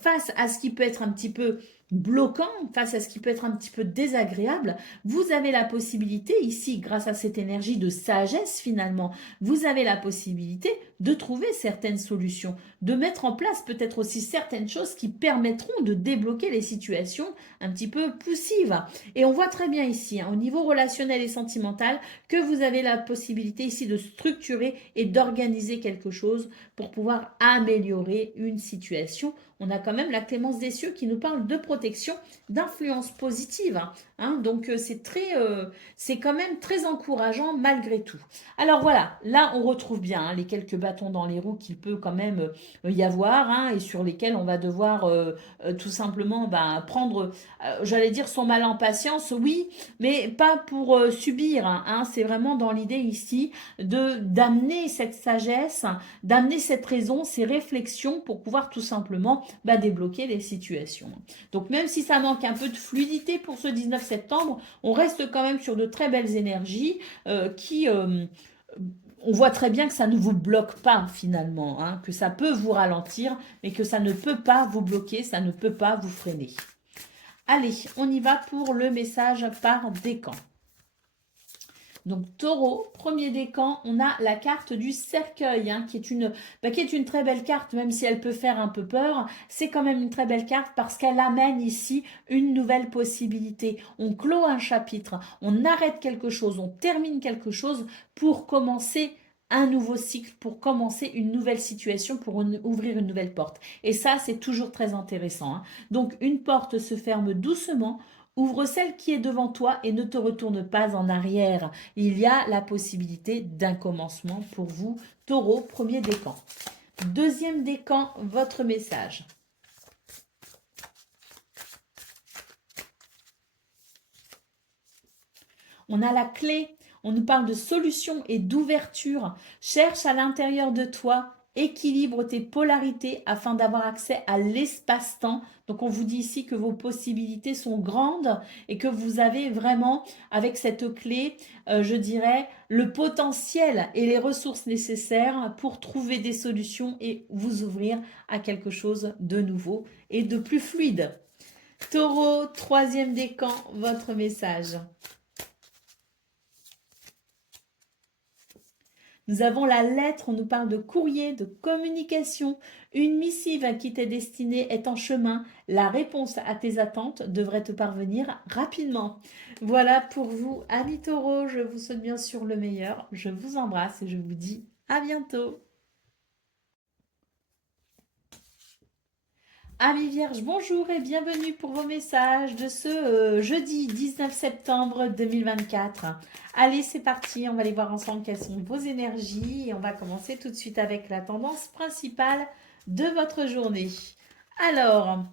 face à ce qui peut être un petit peu bloquant, face à ce qui peut être un petit peu désagréable, vous avez la possibilité ici, grâce à cette énergie de sagesse finalement, vous avez la possibilité de trouver certaines solutions, de mettre en place peut-être aussi certaines choses qui permettront de débloquer les situations un petit peu poussives. Et on voit très bien ici, hein, au niveau relationnel et sentimental, que vous avez la possibilité ici de structurer et d'organiser quelque chose pour pouvoir améliorer une situation. On a quand même la clémence des cieux qui nous parle de protection, d'influence positive, hein, Hein, donc c'est quand même très encourageant malgré tout. Alors voilà, là on retrouve bien hein, les quelques bâtons dans les roues qu'il peut quand même y avoir hein, et sur lesquels on va devoir tout simplement bah, prendre, j'allais dire son mal en patience, oui, mais pas pour subir. Hein, c'est vraiment dans l'idée ici de d'amener cette sagesse, d'amener cette raison, ces réflexions pour pouvoir tout simplement bah, débloquer les situations. Donc même si ça manque un peu de fluidité pour ce 19 septembre, on reste quand même sur de très belles énergies qui... on voit très bien que ça ne vous bloque pas finalement, hein, que ça peut vous ralentir, mais que ça ne peut pas vous bloquer, ça ne peut pas vous freiner. Allez, on y va pour le message par décan. Donc taureau, premier décan, on a la carte du cercueil, hein, qui est une très belle carte, même si elle peut faire un peu peur. C'est quand même une très belle carte parce qu'elle amène ici une nouvelle possibilité. On clôt un chapitre, on arrête quelque chose, on termine quelque chose pour commencer un nouveau cycle, pour commencer une nouvelle situation, pour ouvrir une nouvelle porte. Et ça, c'est toujours très intéressant. Hein. Donc une porte se ferme doucement. Ouvre celle qui est devant toi et ne te retourne pas en arrière. Il y a la possibilité d'un commencement pour vous, taureau, premier décan. Deuxième décan, votre message. On a la clé, on nous parle de solution et d'ouverture. Cherche à l'intérieur de toi, équilibre tes polarités afin d'avoir accès à l'espace-temps. Donc on vous dit ici que vos possibilités sont grandes et que vous avez vraiment, avec cette clé, je dirais, le potentiel et les ressources nécessaires pour trouver des solutions et vous ouvrir à quelque chose de nouveau et de plus fluide. Taureau, troisième décan, votre message. Nous avons la lettre, on nous parle de courrier, de communication. Une missive qui t'est destinée est en chemin. La réponse à tes attentes devrait te parvenir rapidement. Voilà pour vous, amis taureaux. Je vous souhaite bien sûr le meilleur. Je vous embrasse et je vous dis à bientôt. Amis Vierges, bonjour et bienvenue pour vos messages de ce jeudi 19 septembre 2024. Allez, c'est parti, on va aller voir ensemble quelles sont vos énergies et on va commencer tout de suite avec la tendance principale de votre journée. Alors,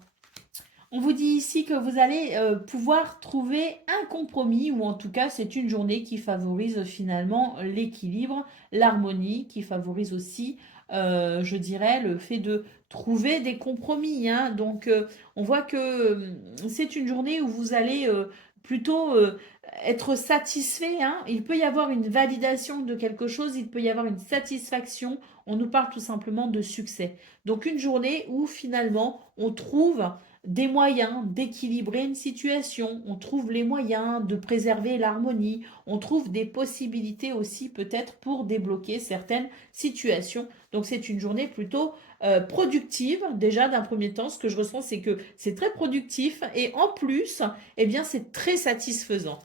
on vous dit ici que vous allez pouvoir trouver un compromis ou en tout cas c'est une journée qui favorise finalement l'équilibre, l'harmonie, qui favorise aussi, je dirais, le fait de trouver des compromis. Hein. Donc on voit que c'est une journée où vous allez plutôt être satisfait. Hein. Il peut y avoir une validation de quelque chose, il peut y avoir une satisfaction. On nous parle tout simplement de succès. Donc une journée où finalement on trouve des moyens d'équilibrer une situation, on trouve les moyens de préserver l'harmonie, on trouve des possibilités aussi peut-être pour débloquer certaines situations. Donc c'est une journée plutôt productive déjà d'un premier temps. Ce que je ressens c'est que c'est très productif et en plus, eh bien c'est très satisfaisant.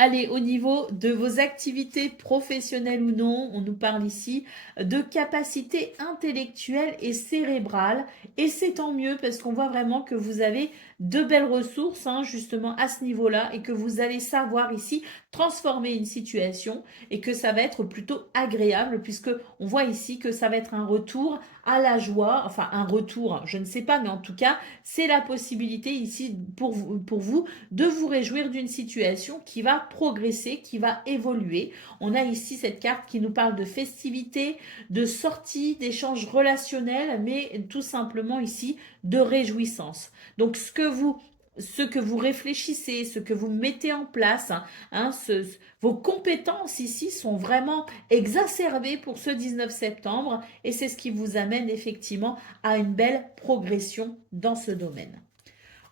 Allez, au niveau de vos activités professionnelles ou non, on nous parle ici de capacités intellectuelles et cérébrales. Et c'est tant mieux parce qu'on voit vraiment que vous avez de belles ressources hein, justement à ce niveau-là et que vous allez savoir ici transformer une situation et que ça va être plutôt agréable puisque on voit ici que ça va être un retour à la joie, enfin un retour, je ne sais pas, mais en tout cas, c'est la possibilité ici pour vous de vous réjouir d'une situation qui va progresser, qui va évoluer. On a ici cette carte qui nous parle de festivité, de sortie, d'échanges relationnels, mais tout simplement ici de réjouissance. Donc ce que vous réfléchissez, ce que vous mettez en place, hein, vos compétences ici sont vraiment exacerbées pour ce 19 septembre et c'est ce qui vous amène effectivement à une belle progression dans ce domaine.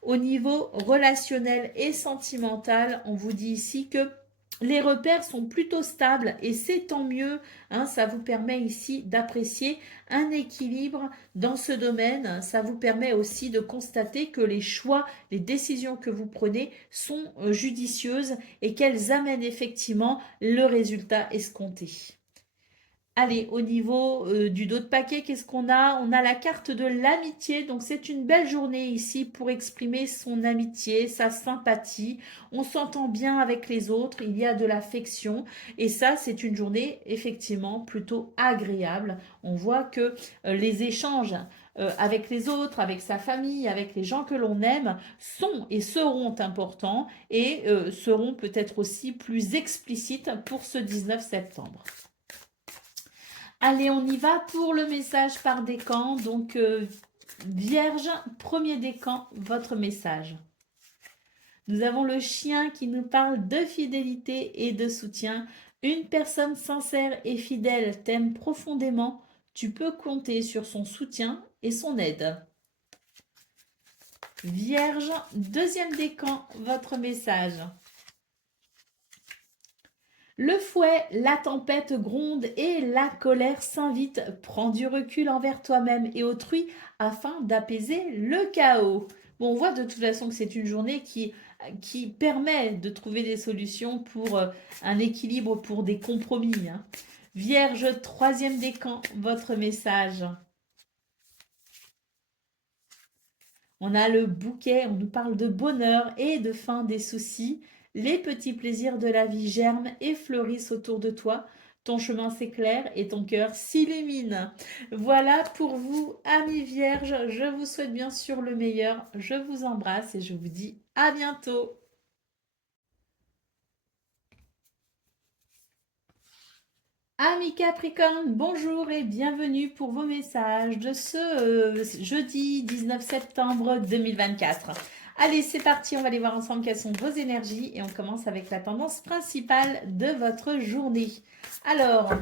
Au niveau relationnel et sentimental, on vous dit ici que les repères sont plutôt stables et c'est tant mieux. Hein, ça vous permet ici d'apprécier un équilibre dans ce domaine. Ça vous permet aussi de constater que les choix, les décisions que vous prenez sont judicieuses et qu'elles amènent effectivement le résultat escompté. Allez, au niveau du dos de paquet, qu'est-ce qu'on a? On a la carte de l'amitié. Donc, c'est une belle journée ici pour exprimer son amitié, sa sympathie. On s'entend bien avec les autres, il y a de l'affection. Et ça, c'est une journée effectivement plutôt agréable. On voit que les échanges avec les autres, avec sa famille, avec les gens que l'on aime, sont et seront importants et seront peut-être aussi plus explicites pour ce 19 septembre. Allez, on y va pour le message par décan. Donc, Vierge, premier décan, votre message. Nous avons le chien qui nous parle de fidélité et de soutien. Une personne sincère et fidèle t'aime profondément. Tu peux compter sur son soutien et son aide. Vierge, deuxième décan, votre message. Le fouet, la tempête gronde et la colère s'invite. Prends du recul envers toi-même et autrui afin d'apaiser le chaos. Bon, on voit de toute façon que c'est une journée qui permet de trouver des solutions pour un équilibre, pour des compromis. Hein. Vierge, troisième décan, votre message. On a le bouquet, on nous parle de bonheur et de fin des soucis. Les petits plaisirs de la vie germent et fleurissent autour de toi. Ton chemin s'éclaire et ton cœur s'illumine. Voilà pour vous, amis vierges. Je vous souhaite bien sûr le meilleur. Je vous embrasse et je vous dis à bientôt. Amis Capricorne, bonjour et bienvenue pour vos messages de ce jeudi 19 septembre 2024. Allez, c'est parti, on va aller voir ensemble quelles sont vos énergies et on commence avec la tendance principale de votre journée. Alors,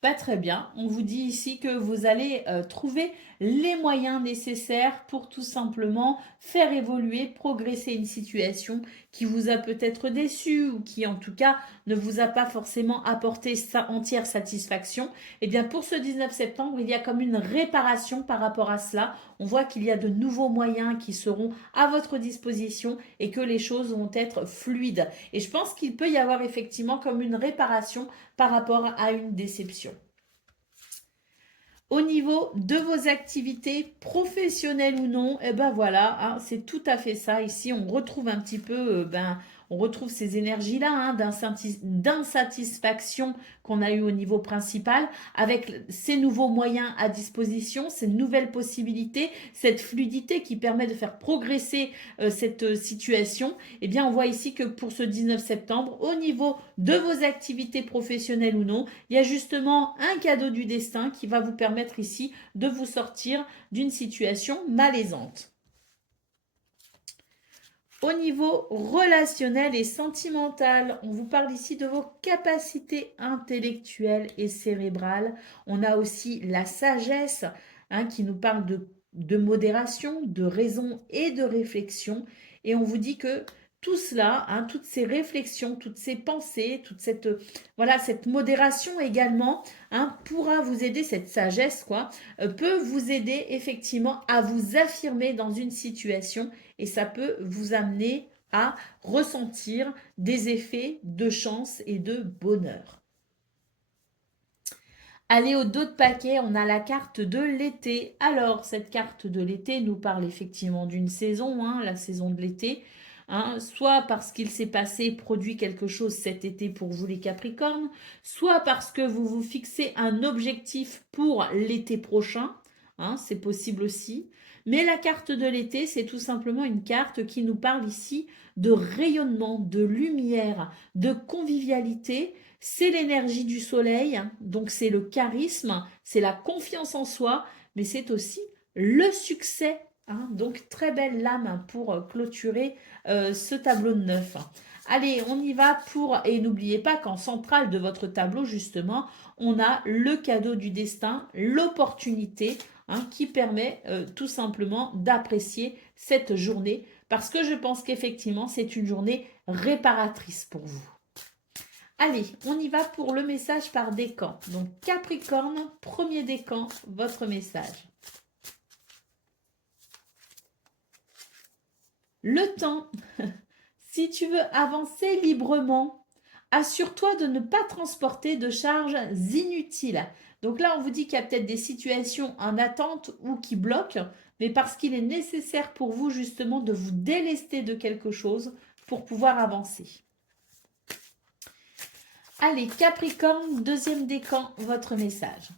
pas très bien. On vous dit ici que vous allez trouver les moyens nécessaires pour tout simplement faire évoluer, progresser une situation qui vous a peut-être déçu ou qui en tout cas ne vous a pas forcément apporté sa entière satisfaction. Et bien pour ce 19 septembre, il y a comme une réparation par rapport à cela. On voit qu'il y a de nouveaux moyens qui seront à votre disposition et que les choses vont être fluides. Et je pense qu'il peut y avoir effectivement comme une réparation par rapport à une déception. Au niveau de vos activités professionnelles ou non, eh ben voilà, hein, c'est tout à fait ça. Ici, on retrouve un petit peu, on retrouve ces énergies-là hein, d'insatisfaction qu'on a eu au niveau principal, avec ces nouveaux moyens à disposition, ces nouvelles possibilités, cette fluidité qui permet de faire progresser cette situation. Eh bien, on voit ici que pour ce 19 septembre, au niveau de vos activités professionnelles ou non, il y a justement un cadeau du destin qui va vous permettre ici de vous sortir d'une situation malaisante. Au niveau relationnel et sentimental, on vous parle ici de vos capacités intellectuelles et cérébrales. On a aussi la sagesse hein, qui nous parle de modération, de raison et de réflexion. Et on vous dit que tout cela, hein, toutes ces réflexions, toutes ces pensées, toute cette, voilà, cette modération également hein, pourra vous aider, cette sagesse quoi, peut vous aider effectivement à vous affirmer dans une situation et ça peut vous amener à ressentir des effets de chance et de bonheur. Allez au dos de paquet, on a la carte de l'été. Alors, cette carte de l'été nous parle effectivement d'une saison, hein, la saison de l'été. Hein, soit parce qu'il s'est passé, produit quelque chose cet été pour vous les Capricornes, soit parce que vous vous fixez un objectif pour l'été prochain. Hein, c'est possible aussi. Mais la carte de l'été, c'est tout simplement une carte qui nous parle ici de rayonnement, de lumière, de convivialité. C'est l'énergie du soleil, donc c'est le charisme, c'est la confiance en soi, mais c'est aussi le succès. Hein, donc très belle lame pour clôturer ce tableau de 9. Allez, on y va pour... Et n'oubliez pas qu'en centrale de votre tableau, justement, on a le cadeau du destin, l'opportunité hein, qui permet tout simplement d'apprécier cette journée parce que je pense qu'effectivement, c'est une journée réparatrice pour vous. Allez, on y va pour le message par décan. Donc Capricorne, premier décan, votre message. Le temps. Si tu veux avancer librement, assure-toi de ne pas transporter de charges inutiles. Donc là, on vous dit qu'il y a peut-être des situations en attente ou qui bloquent, mais parce qu'il est nécessaire pour vous justement de vous délester de quelque chose pour pouvoir avancer. Allez, Capricorne, deuxième décan, votre message.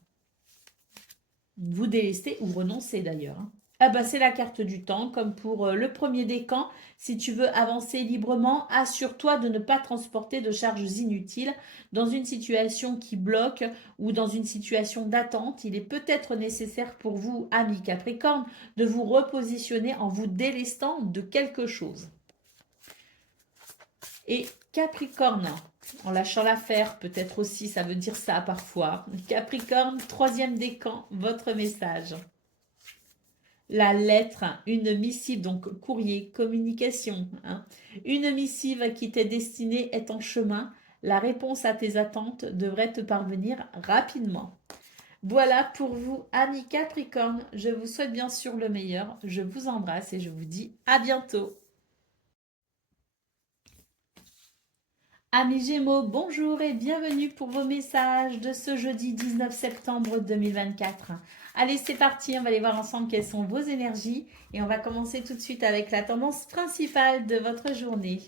Vous délestez ou renoncez d'ailleurs. Ah ben, c'est la carte du temps, comme pour le premier décan. Si tu veux avancer librement, assure-toi de ne pas transporter de charges inutiles dans une situation qui bloque ou dans une situation d'attente. Il est peut-être nécessaire pour vous, amis Capricorne, de vous repositionner en vous délestant de quelque chose. Et Capricorne, en lâchant l'affaire, peut-être aussi, ça veut dire ça parfois. Capricorne, troisième décan, votre message. La lettre, une missive, donc courrier, communication. Une missive qui t'est destinée est en chemin. La réponse à tes attentes devrait te parvenir rapidement. Voilà pour vous, amis Capricorne. Je vous souhaite bien sûr le meilleur. Je vous embrasse et je vous dis à bientôt. Amis Gémeaux, bonjour et bienvenue pour vos messages de ce jeudi 19 septembre 2024. Allez, c'est parti, on va aller voir ensemble quelles sont vos énergies et on va commencer tout de suite avec la tendance principale de votre journée.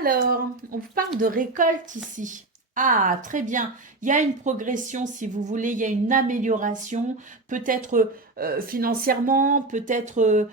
Alors, on vous parle de récolte ici. Ah, très bien. Il y a une progression, si vous voulez, il y a une amélioration, peut-être financièrement, peut-être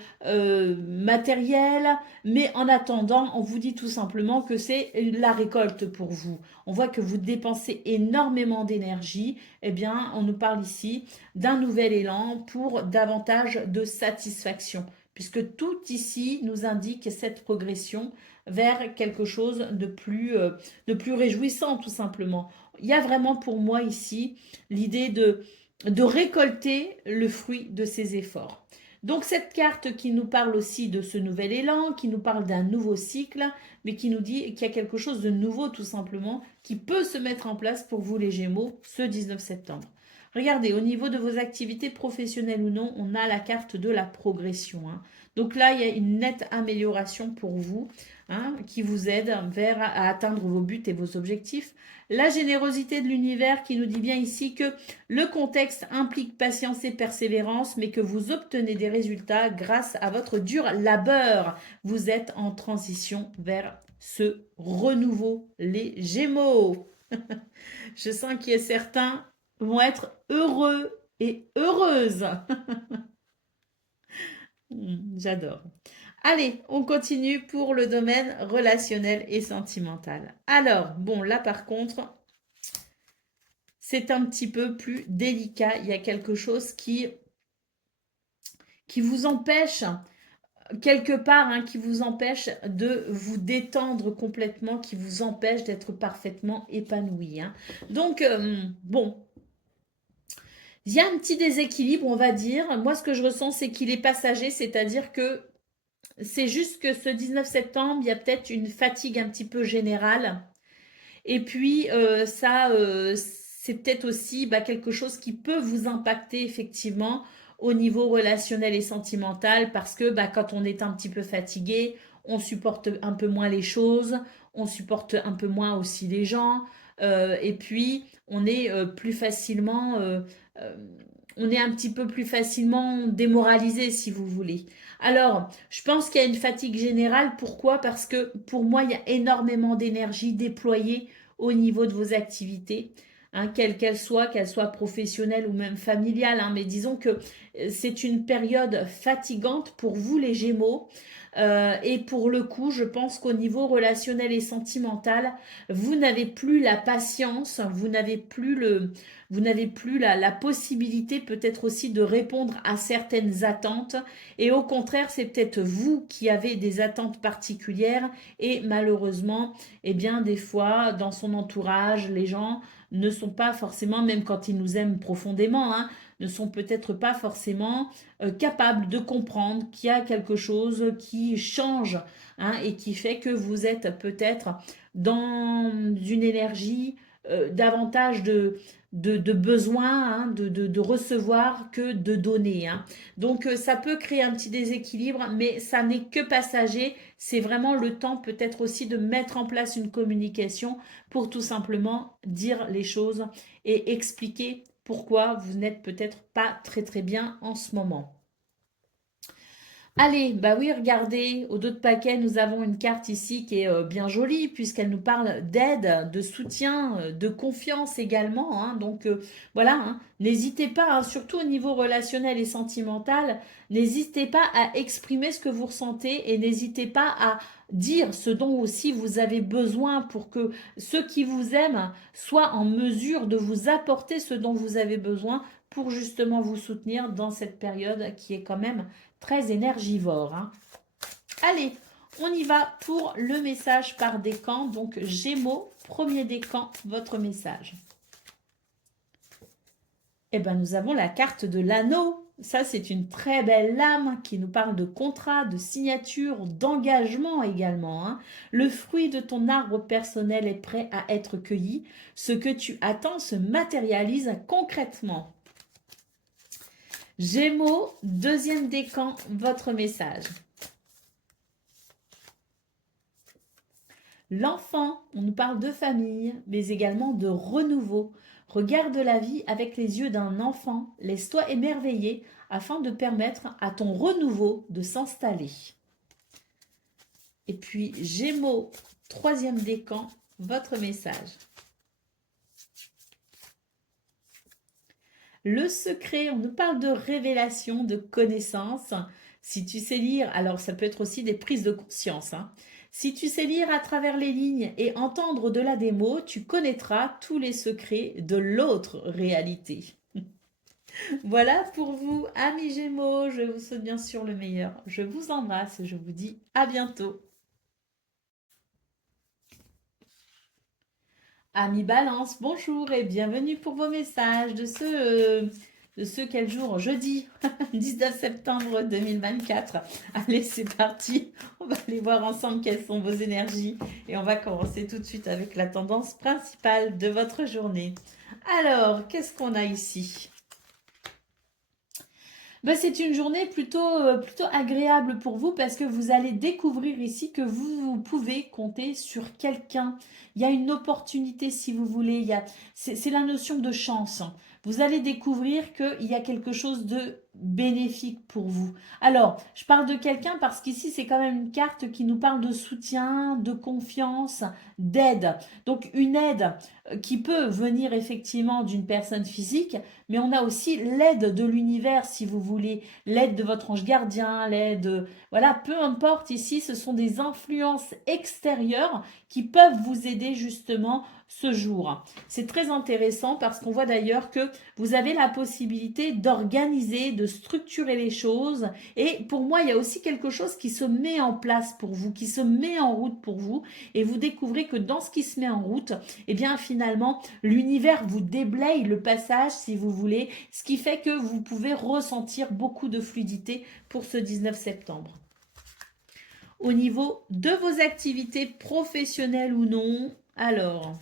matérielle, mais en attendant, on vous dit tout simplement que c'est la récolte pour vous. On voit que vous dépensez énormément d'énergie. Eh bien, on nous parle ici d'un nouvel élan pour davantage de satisfaction, puisque tout ici nous indique cette progression vers quelque chose de plus réjouissant, tout simplement. Il y a vraiment pour moi ici l'idée de récolter le fruit de ses efforts. Donc cette carte qui nous parle aussi de ce nouvel élan, qui nous parle d'un nouveau cycle, mais qui nous dit qu'il y a quelque chose de nouveau tout simplement qui peut se mettre en place pour vous les Gémeaux ce 19 septembre. Regardez, au niveau de vos activités professionnelles ou non, on a la carte de la progression. Donc là, il y a une nette amélioration pour vous qui vous aide à atteindre vos buts et vos objectifs. La générosité de l'univers qui nous dit bien ici que le contexte implique patience et persévérance, mais que vous obtenez des résultats grâce à votre dur labeur. Vous êtes en transition vers ce renouveau, les Gémeaux. Je sens qu'il y a certains vont être heureux et heureuses. J'adore. Allez, on continue pour le domaine relationnel et sentimental. Alors, bon, là par contre, c'est un petit peu plus délicat. Il y a quelque chose qui vous empêche, quelque part, qui vous empêche de vous détendre complètement, qui vous empêche d'être parfaitement épanoui. Donc, bon, il y a un petit déséquilibre, on va dire. Moi, ce que je ressens, c'est qu'il est passager, c'est-à-dire que c'est juste que ce 19 septembre, il y a peut-être une fatigue un petit peu générale. Et puis, c'est peut-être aussi quelque chose qui peut vous impacter effectivement au niveau relationnel et sentimental parce que quand on est un petit peu fatigué, on supporte un peu moins les choses, on supporte un peu moins aussi les gens. Et puis, on est plus facilement... on est un petit peu plus facilement démoralisé, si vous voulez. Alors, je pense qu'il y a une fatigue générale. Pourquoi? Parce que pour moi, il y a énormément d'énergie déployée au niveau de vos activités, quelles qu'elles soient professionnelles ou même familiales. Mais disons que c'est une période fatigante pour vous, les Gémeaux. Et pour le coup, je pense qu'au niveau relationnel et sentimental, vous n'avez plus la patience, vous n'avez plus la possibilité peut-être aussi de répondre à certaines attentes. Et au contraire, c'est peut-être vous qui avez des attentes particulières et malheureusement, des fois, dans son entourage, les gens ne sont pas forcément, même quand ils nous aiment profondément, ne sont peut-être pas forcément capables de comprendre qu'il y a quelque chose qui change et qui fait que vous êtes peut-être dans une énergie davantage de besoin, hein, de recevoir que de donner, hein. Donc, ça peut créer un petit déséquilibre, mais ça n'est que passager. C'est vraiment le temps peut-être aussi de mettre en place une communication pour tout simplement dire les choses et expliquer pourquoi vous n'êtes peut-être pas très très bien en ce moment. Allez, bah oui, regardez, au dos de paquet, nous avons une carte ici qui est bien jolie puisqu'elle nous parle d'aide, de soutien, de confiance également, hein. Donc voilà, hein, n'hésitez pas, hein, surtout au niveau relationnel et sentimental, n'hésitez pas à exprimer ce que vous ressentez et n'hésitez pas à dire ce dont aussi vous avez besoin pour que ceux qui vous aiment soient en mesure de vous apporter ce dont vous avez besoin pour justement vous soutenir dans cette période qui est quand même très énergivore, hein. Allez, on y va pour le message par décan. Donc, Gémeaux, premier décan, votre message. Eh bien, nous avons la carte de l'anneau. Ça, c'est une très belle lame qui nous parle de contrat, de signature, d'engagement également, hein. Le fruit de ton arbre personnel est prêt à être cueilli. Ce que tu attends se matérialise concrètement. Gémeaux, deuxième décan, votre message. L'enfant, on nous parle de famille, mais également de renouveau. Regarde la vie avec les yeux d'un enfant, laisse-toi émerveiller afin de permettre à ton renouveau de s'installer. Et puis Gémeaux, troisième décan, votre message. Le secret, on nous parle de révélation, de connaissance. Si tu sais lire, alors ça peut être aussi des prises de conscience, hein. Si tu sais lire à travers les lignes et entendre au-delà des mots, tu connaîtras tous les secrets de l'autre réalité. Voilà pour vous, amis Gémeaux. Je vous souhaite bien sûr le meilleur. Je vous embrasse et je vous dis à bientôt. Amis Balance, bonjour et bienvenue pour vos messages de ce quel jour? Jeudi 19 septembre 2024. Allez, c'est parti. On va aller voir ensemble quelles sont vos énergies et on va commencer tout de suite avec la tendance principale de votre journée. Alors, qu'est-ce qu'on a ici? Ben, c'est une journée plutôt agréable pour vous parce que vous allez découvrir ici que vous pouvez compter sur quelqu'un. Il y a une opportunité si vous voulez. C'est la notion de chance. Vous allez découvrir qu'il y a quelque chose de bénéfique pour vous. Alors, je parle de quelqu'un parce qu'ici, c'est quand même une carte qui nous parle de soutien, de confiance, d'aide. Donc, une aide qui peut venir effectivement d'une personne physique, mais on a aussi l'aide de l'univers, si vous voulez, l'aide de votre ange gardien, l'aide, voilà, peu importe ici, ce sont des influences extérieures qui peuvent vous aider justement ce jour. C'est très intéressant parce qu'on voit d'ailleurs que vous avez la possibilité d'organiser, de structurer les choses. Et pour moi, il y a aussi quelque chose qui se met en place pour vous, qui se met en route pour vous. Et vous découvrez que dans ce qui se met en route, eh bien finalement, l'univers vous déblaye le passage, si vous voulez, ce qui fait que vous pouvez ressentir beaucoup de fluidité pour ce 19 septembre. Au niveau de vos activités professionnelles ou non, alors,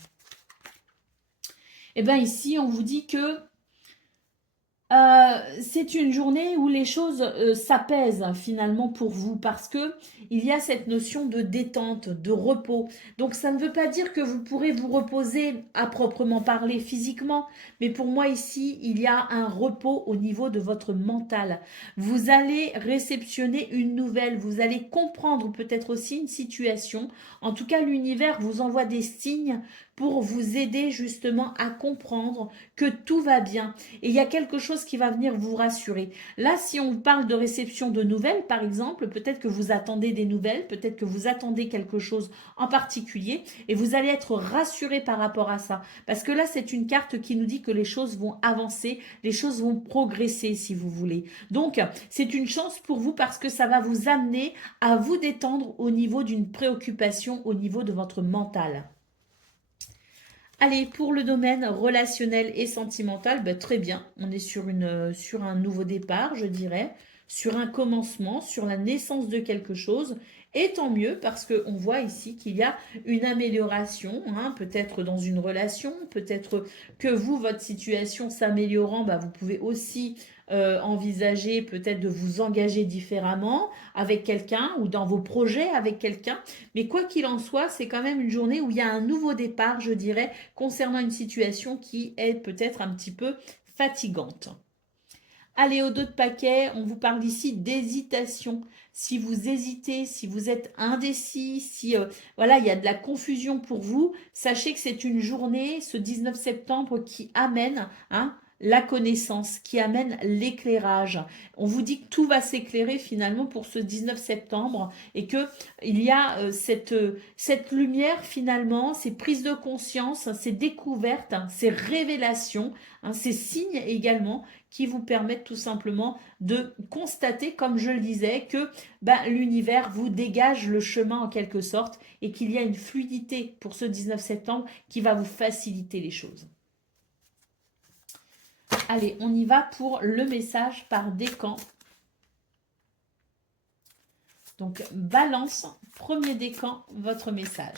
eh bien ici, on vous dit que c'est une journée où les choses s'apaisent finalement pour vous parce que il y a cette notion de détente, de repos. Donc ça ne veut pas dire que vous pourrez vous reposer à proprement parler physiquement, mais pour moi ici, il y a un repos au niveau de votre mental. Vous allez réceptionner une nouvelle, vous allez comprendre peut-être aussi une situation. En tout cas, l'univers vous envoie des signes pour vous aider justement à comprendre que tout va bien. Et il y a quelque chose qui va venir vous rassurer. Là, si on parle de réception de nouvelles, par exemple, peut-être que vous attendez des nouvelles, peut-être que vous attendez quelque chose en particulier, et vous allez être rassuré par rapport à ça. Parce que là, c'est une carte qui nous dit que les choses vont avancer, les choses vont progresser, si vous voulez. Donc, c'est une chance pour vous parce que ça va vous amener à vous détendre au niveau d'une préoccupation, au niveau de votre mental. Allez, pour le domaine relationnel et sentimental, ben, très bien. On est sur un nouveau départ, je dirais, sur un commencement, sur la naissance de quelque chose. Et tant mieux parce qu'on voit ici qu'il y a une amélioration, hein, peut-être dans une relation, peut-être que vous, votre situation s'améliorant, bah, vous pouvez aussi envisager peut-être de vous engager différemment avec quelqu'un ou dans vos projets avec quelqu'un. Mais quoi qu'il en soit, c'est quand même une journée où il y a un nouveau départ, je dirais, concernant une situation qui est peut-être un petit peu fatigante. Allez, au dos de paquet, on vous parle ici d'hésitation. Si vous hésitez, si vous êtes indécis, si voilà, il y a de la confusion pour vous, sachez que c'est une journée, ce 19 septembre, qui amène hein, la connaissance, qui amène l'éclairage. On vous dit que tout va s'éclairer finalement pour ce 19 septembre et que il y a cette lumière finalement, ces prises de conscience, ces découvertes, hein, ces révélations, hein, ces signes également qui vous permettent tout simplement de constater, comme je le disais, que l'univers vous dégage le chemin en quelque sorte et qu'il y a une fluidité pour ce 19 septembre qui va vous faciliter les choses. Allez, on y va pour le message par décan. Donc, balance, premier décan, votre message.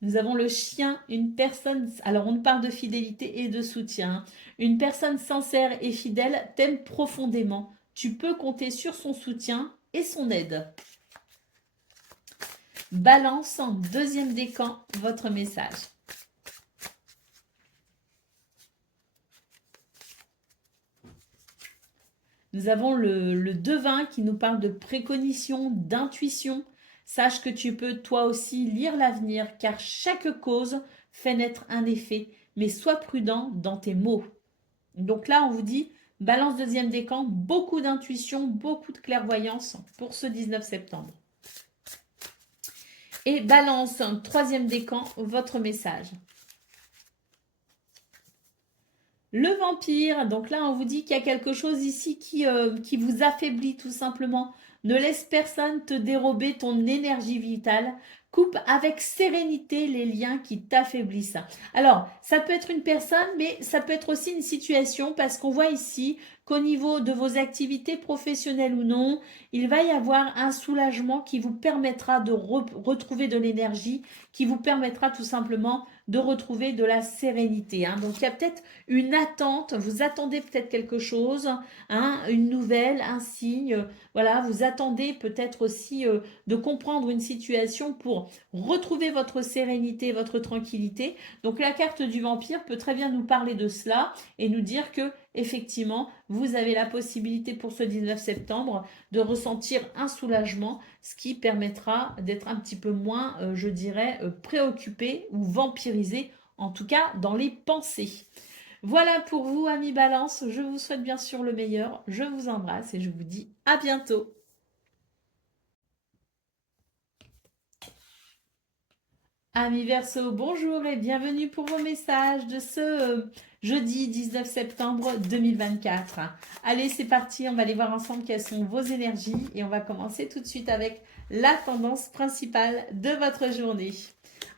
Nous avons le chien, une personne, alors on parle de fidélité et de soutien. Une personne sincère et fidèle t'aime profondément. Tu peux compter sur son soutien et son aide. Balance en deuxième décan, votre message. Nous avons le devin qui nous parle de préconition, d'intuition. Sache que tu peux toi aussi lire l'avenir car chaque cause fait naître un effet, mais sois prudent dans tes mots. Donc là, on vous dit, balance deuxième décan, beaucoup d'intuition, beaucoup de clairvoyance pour ce 19 septembre. Et balance troisième décan, votre message. Le vampire, donc là on vous dit qu'il y a quelque chose ici qui vous affaiblit tout simplement. Ne laisse personne te dérober ton énergie vitale. Coupe avec sérénité les liens qui t'affaiblissent. Alors, ça peut être une personne, mais ça peut être aussi une situation parce qu'on voit ici qu'au niveau de vos activités professionnelles ou non, il va y avoir un soulagement qui vous permettra de retrouver de l'énergie, qui vous permettra tout simplement de retrouver de la sérénité. Hein. Donc, il y a peut-être une attente, vous attendez peut-être quelque chose, hein, une nouvelle, un signe, voilà, vous attendez peut-être aussi de comprendre une situation pour retrouver votre sérénité, votre tranquillité. Donc la carte du vampire peut très bien nous parler de cela et nous dire que effectivement, vous avez la possibilité pour ce 19 septembre de ressentir un soulagement, ce qui permettra d'être un petit peu moins, je dirais, préoccupé ou vampirisé, en tout cas dans les pensées. Voilà pour vous, amis Balance. Je vous souhaite bien sûr le meilleur. Je vous embrasse et je vous dis à bientôt. Amis Verseau, bonjour et bienvenue pour vos messages de ce jeudi 19 septembre 2024. Allez, c'est parti, on va aller voir ensemble quelles sont vos énergies et on va commencer tout de suite avec la tendance principale de votre journée.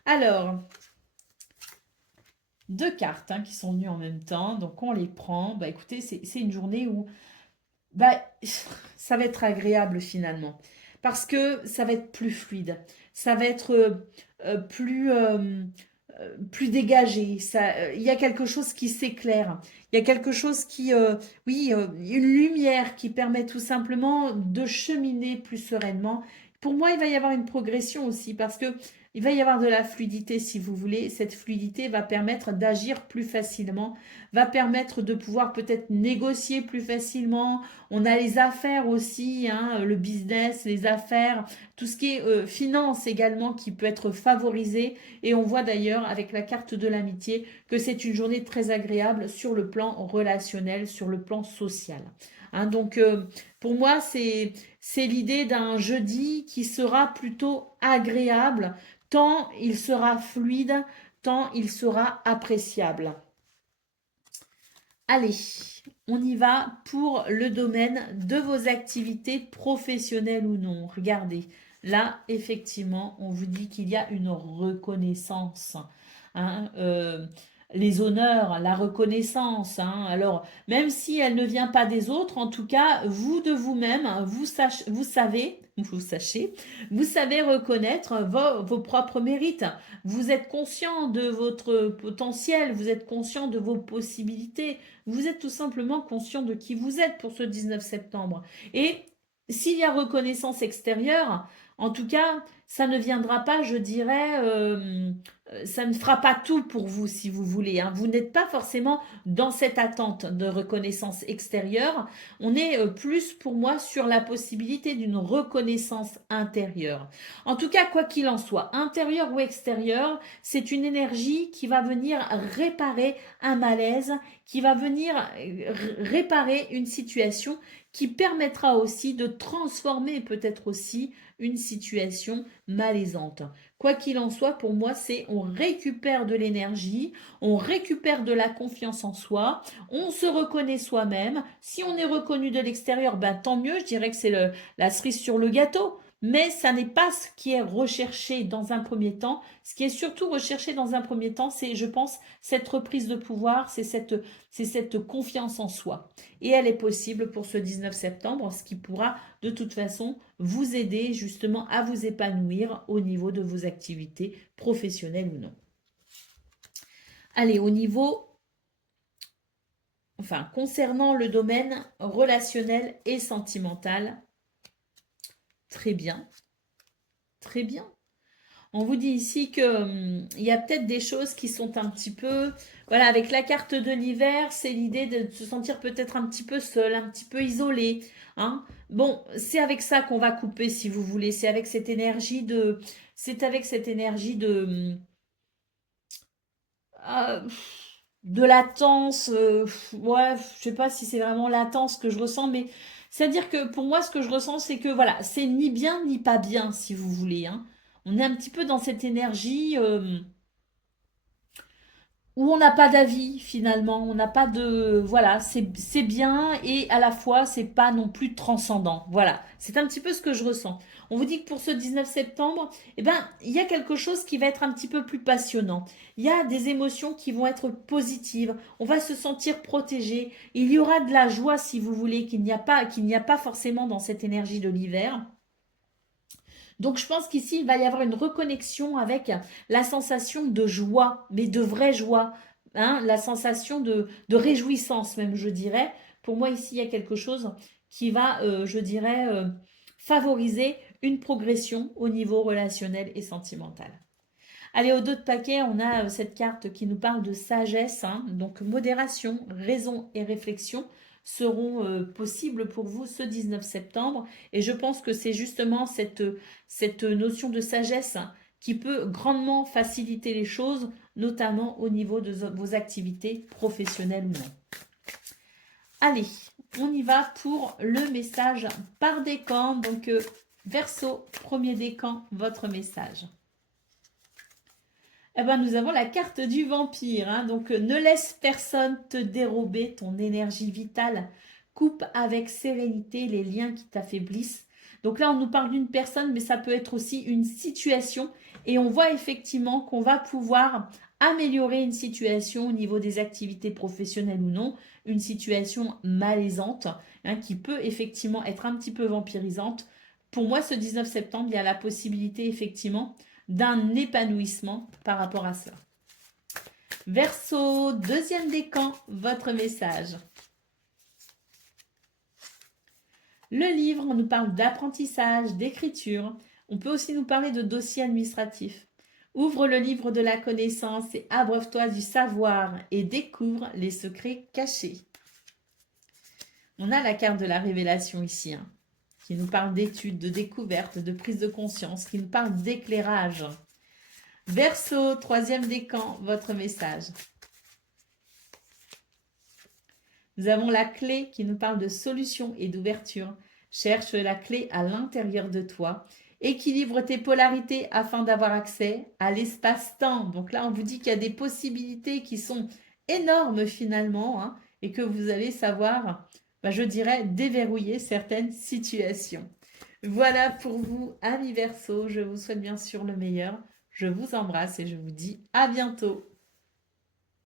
Alors, deux cartes qui sont venues en même temps, donc on les prend. Bah écoutez, c'est une journée où ça va être agréable finalement, parce que ça va être plus fluide, ça va être plus dégagé, il y a quelque chose qui s'éclaire, il y a quelque chose qui, une lumière qui permet tout simplement de cheminer plus sereinement. Pour moi, il va y avoir une progression aussi, parce que il va y avoir de la fluidité, si vous voulez. Cette fluidité va permettre d'agir plus facilement, va permettre de pouvoir peut-être négocier plus facilement. On a les affaires aussi, hein, le business, les affaires, tout ce qui est finance également qui peut être favorisé. Et on voit d'ailleurs avec la carte de l'amitié que c'est une journée très agréable sur le plan relationnel, sur le plan social. Hein, donc pour moi, c'est l'idée d'un jeudi qui sera plutôt agréable, tant il sera fluide, tant il sera appréciable. Allez, on y va pour le domaine de vos activités professionnelles ou non. Regardez, là, effectivement, on vous dit qu'il y a une reconnaissance. Hein, les honneurs, la reconnaissance, hein. Alors, même si elle ne vient pas des autres, en tout cas, vous de vous-même, vous savez reconnaître vos propres mérites. Vous êtes conscient de votre potentiel, vous êtes conscient de vos possibilités, vous êtes tout simplement conscient de qui vous êtes pour ce 19 septembre. Et s'il y a reconnaissance extérieure, en tout cas, ça ne viendra pas, je dirais, ça ne fera pas tout pour vous, si vous voulez, hein. Vous n'êtes pas forcément dans cette attente de reconnaissance extérieure. On est plus, pour moi, sur la possibilité d'une reconnaissance intérieure. En tout cas, quoi qu'il en soit, intérieur ou extérieur, c'est une énergie qui va venir réparer un malaise, qui va venir réparer une situation qui permettra aussi de transformer peut-être aussi une situation malaisante. Quoi qu'il en soit, pour moi, c'est on récupère de l'énergie, on récupère de la confiance en soi, on se reconnaît soi-même. Si on est reconnu de l'extérieur, ben, tant mieux, je dirais que c'est la cerise sur le gâteau. Mais ça n'est pas ce qui est recherché dans un premier temps. Ce qui est surtout recherché dans un premier temps, c'est, je pense, cette reprise de pouvoir, c'est cette confiance en soi. Et elle est possible pour ce 19 septembre, ce qui pourra de toute façon vous aider justement à vous épanouir au niveau de vos activités professionnelles ou non. Allez, au niveau, enfin, concernant le domaine relationnel et sentimental, très bien, très bien. On vous dit ici que il y a peut-être des choses qui sont un petit peu... Voilà, avec la carte de l'hiver, c'est l'idée de se sentir peut-être un petit peu seul, un petit peu isolé, hein. Bon, c'est avec ça qu'on va couper, si vous voulez. C'est avec cette énergie de... C'est avec cette énergie euh, de latence. Ouais, je sais pas si c'est vraiment latence que je ressens, mais c'est-à-dire que pour moi, ce que je ressens, c'est que voilà, c'est ni bien ni pas bien, si vous voulez, hein. On est un petit peu dans cette énergie où on n'a pas d'avis finalement, on n'a pas de... Voilà, c'est bien et à la fois, c'est pas non plus transcendant. Voilà, c'est un petit peu ce que je ressens. On vous dit que pour ce 19 septembre, eh ben, il y a quelque chose qui va être un petit peu plus passionnant. Il y a des émotions qui vont être positives. On va se sentir protégé. Il y aura de la joie, si vous voulez, qu'il n'y a pas forcément dans cette énergie de l'hiver. Donc je pense qu'ici, il va y avoir une reconnexion avec la sensation de joie, mais de vraie joie, hein, la sensation de réjouissance même, je dirais. Pour moi, ici, il y a quelque chose qui va, je dirais, favoriser une progression au niveau relationnel et sentimental. Allez, au dos de paquet, on a cette carte qui nous parle de sagesse, hein, donc modération, raison et réflexion seront possibles pour vous ce 19 septembre. Et je pense que c'est justement cette notion de sagesse qui peut grandement faciliter les choses, notamment au niveau de vos activités professionnelles ou non. Allez, on y va pour le message par décan. Donc, Verseau, premier décan, votre message. Eh ben, nous avons la carte du vampire, hein. Donc, ne laisse personne te dérober ton énergie vitale. Coupe avec sérénité les liens qui t'affaiblissent. Donc là, on nous parle d'une personne, mais ça peut être aussi une situation. Et on voit effectivement qu'on va pouvoir améliorer une situation au niveau des activités professionnelles ou non. Une situation malaisante, hein, qui peut effectivement être un petit peu vampirisante. Pour moi, ce 19 septembre, il y a la possibilité effectivement d'un épanouissement par rapport à cela. Verseau, deuxième décan, votre message. Le livre, on nous parle d'apprentissage, d'écriture. On peut aussi nous parler de dossiers administratifs. Ouvre le livre de la connaissance et abreuve-toi du savoir et découvre les secrets cachés. On a la carte de la révélation ici, hein, qui nous parle d'études, de découvertes, de prise de conscience, qui nous parle d'éclairage. Verseau, troisième décan, votre message. Nous avons la clé qui nous parle de solution et d'ouverture. Cherche la clé à l'intérieur de toi. Équilibre tes polarités afin d'avoir accès à l'espace-temps. Donc là, on vous dit qu'il y a des possibilités qui sont énormes finalement, hein, et que vous allez savoir, je dirais, déverrouiller certaines situations. Voilà pour vous, amis Verseau. Je vous souhaite bien sûr le meilleur. Je vous embrasse et je vous dis à bientôt.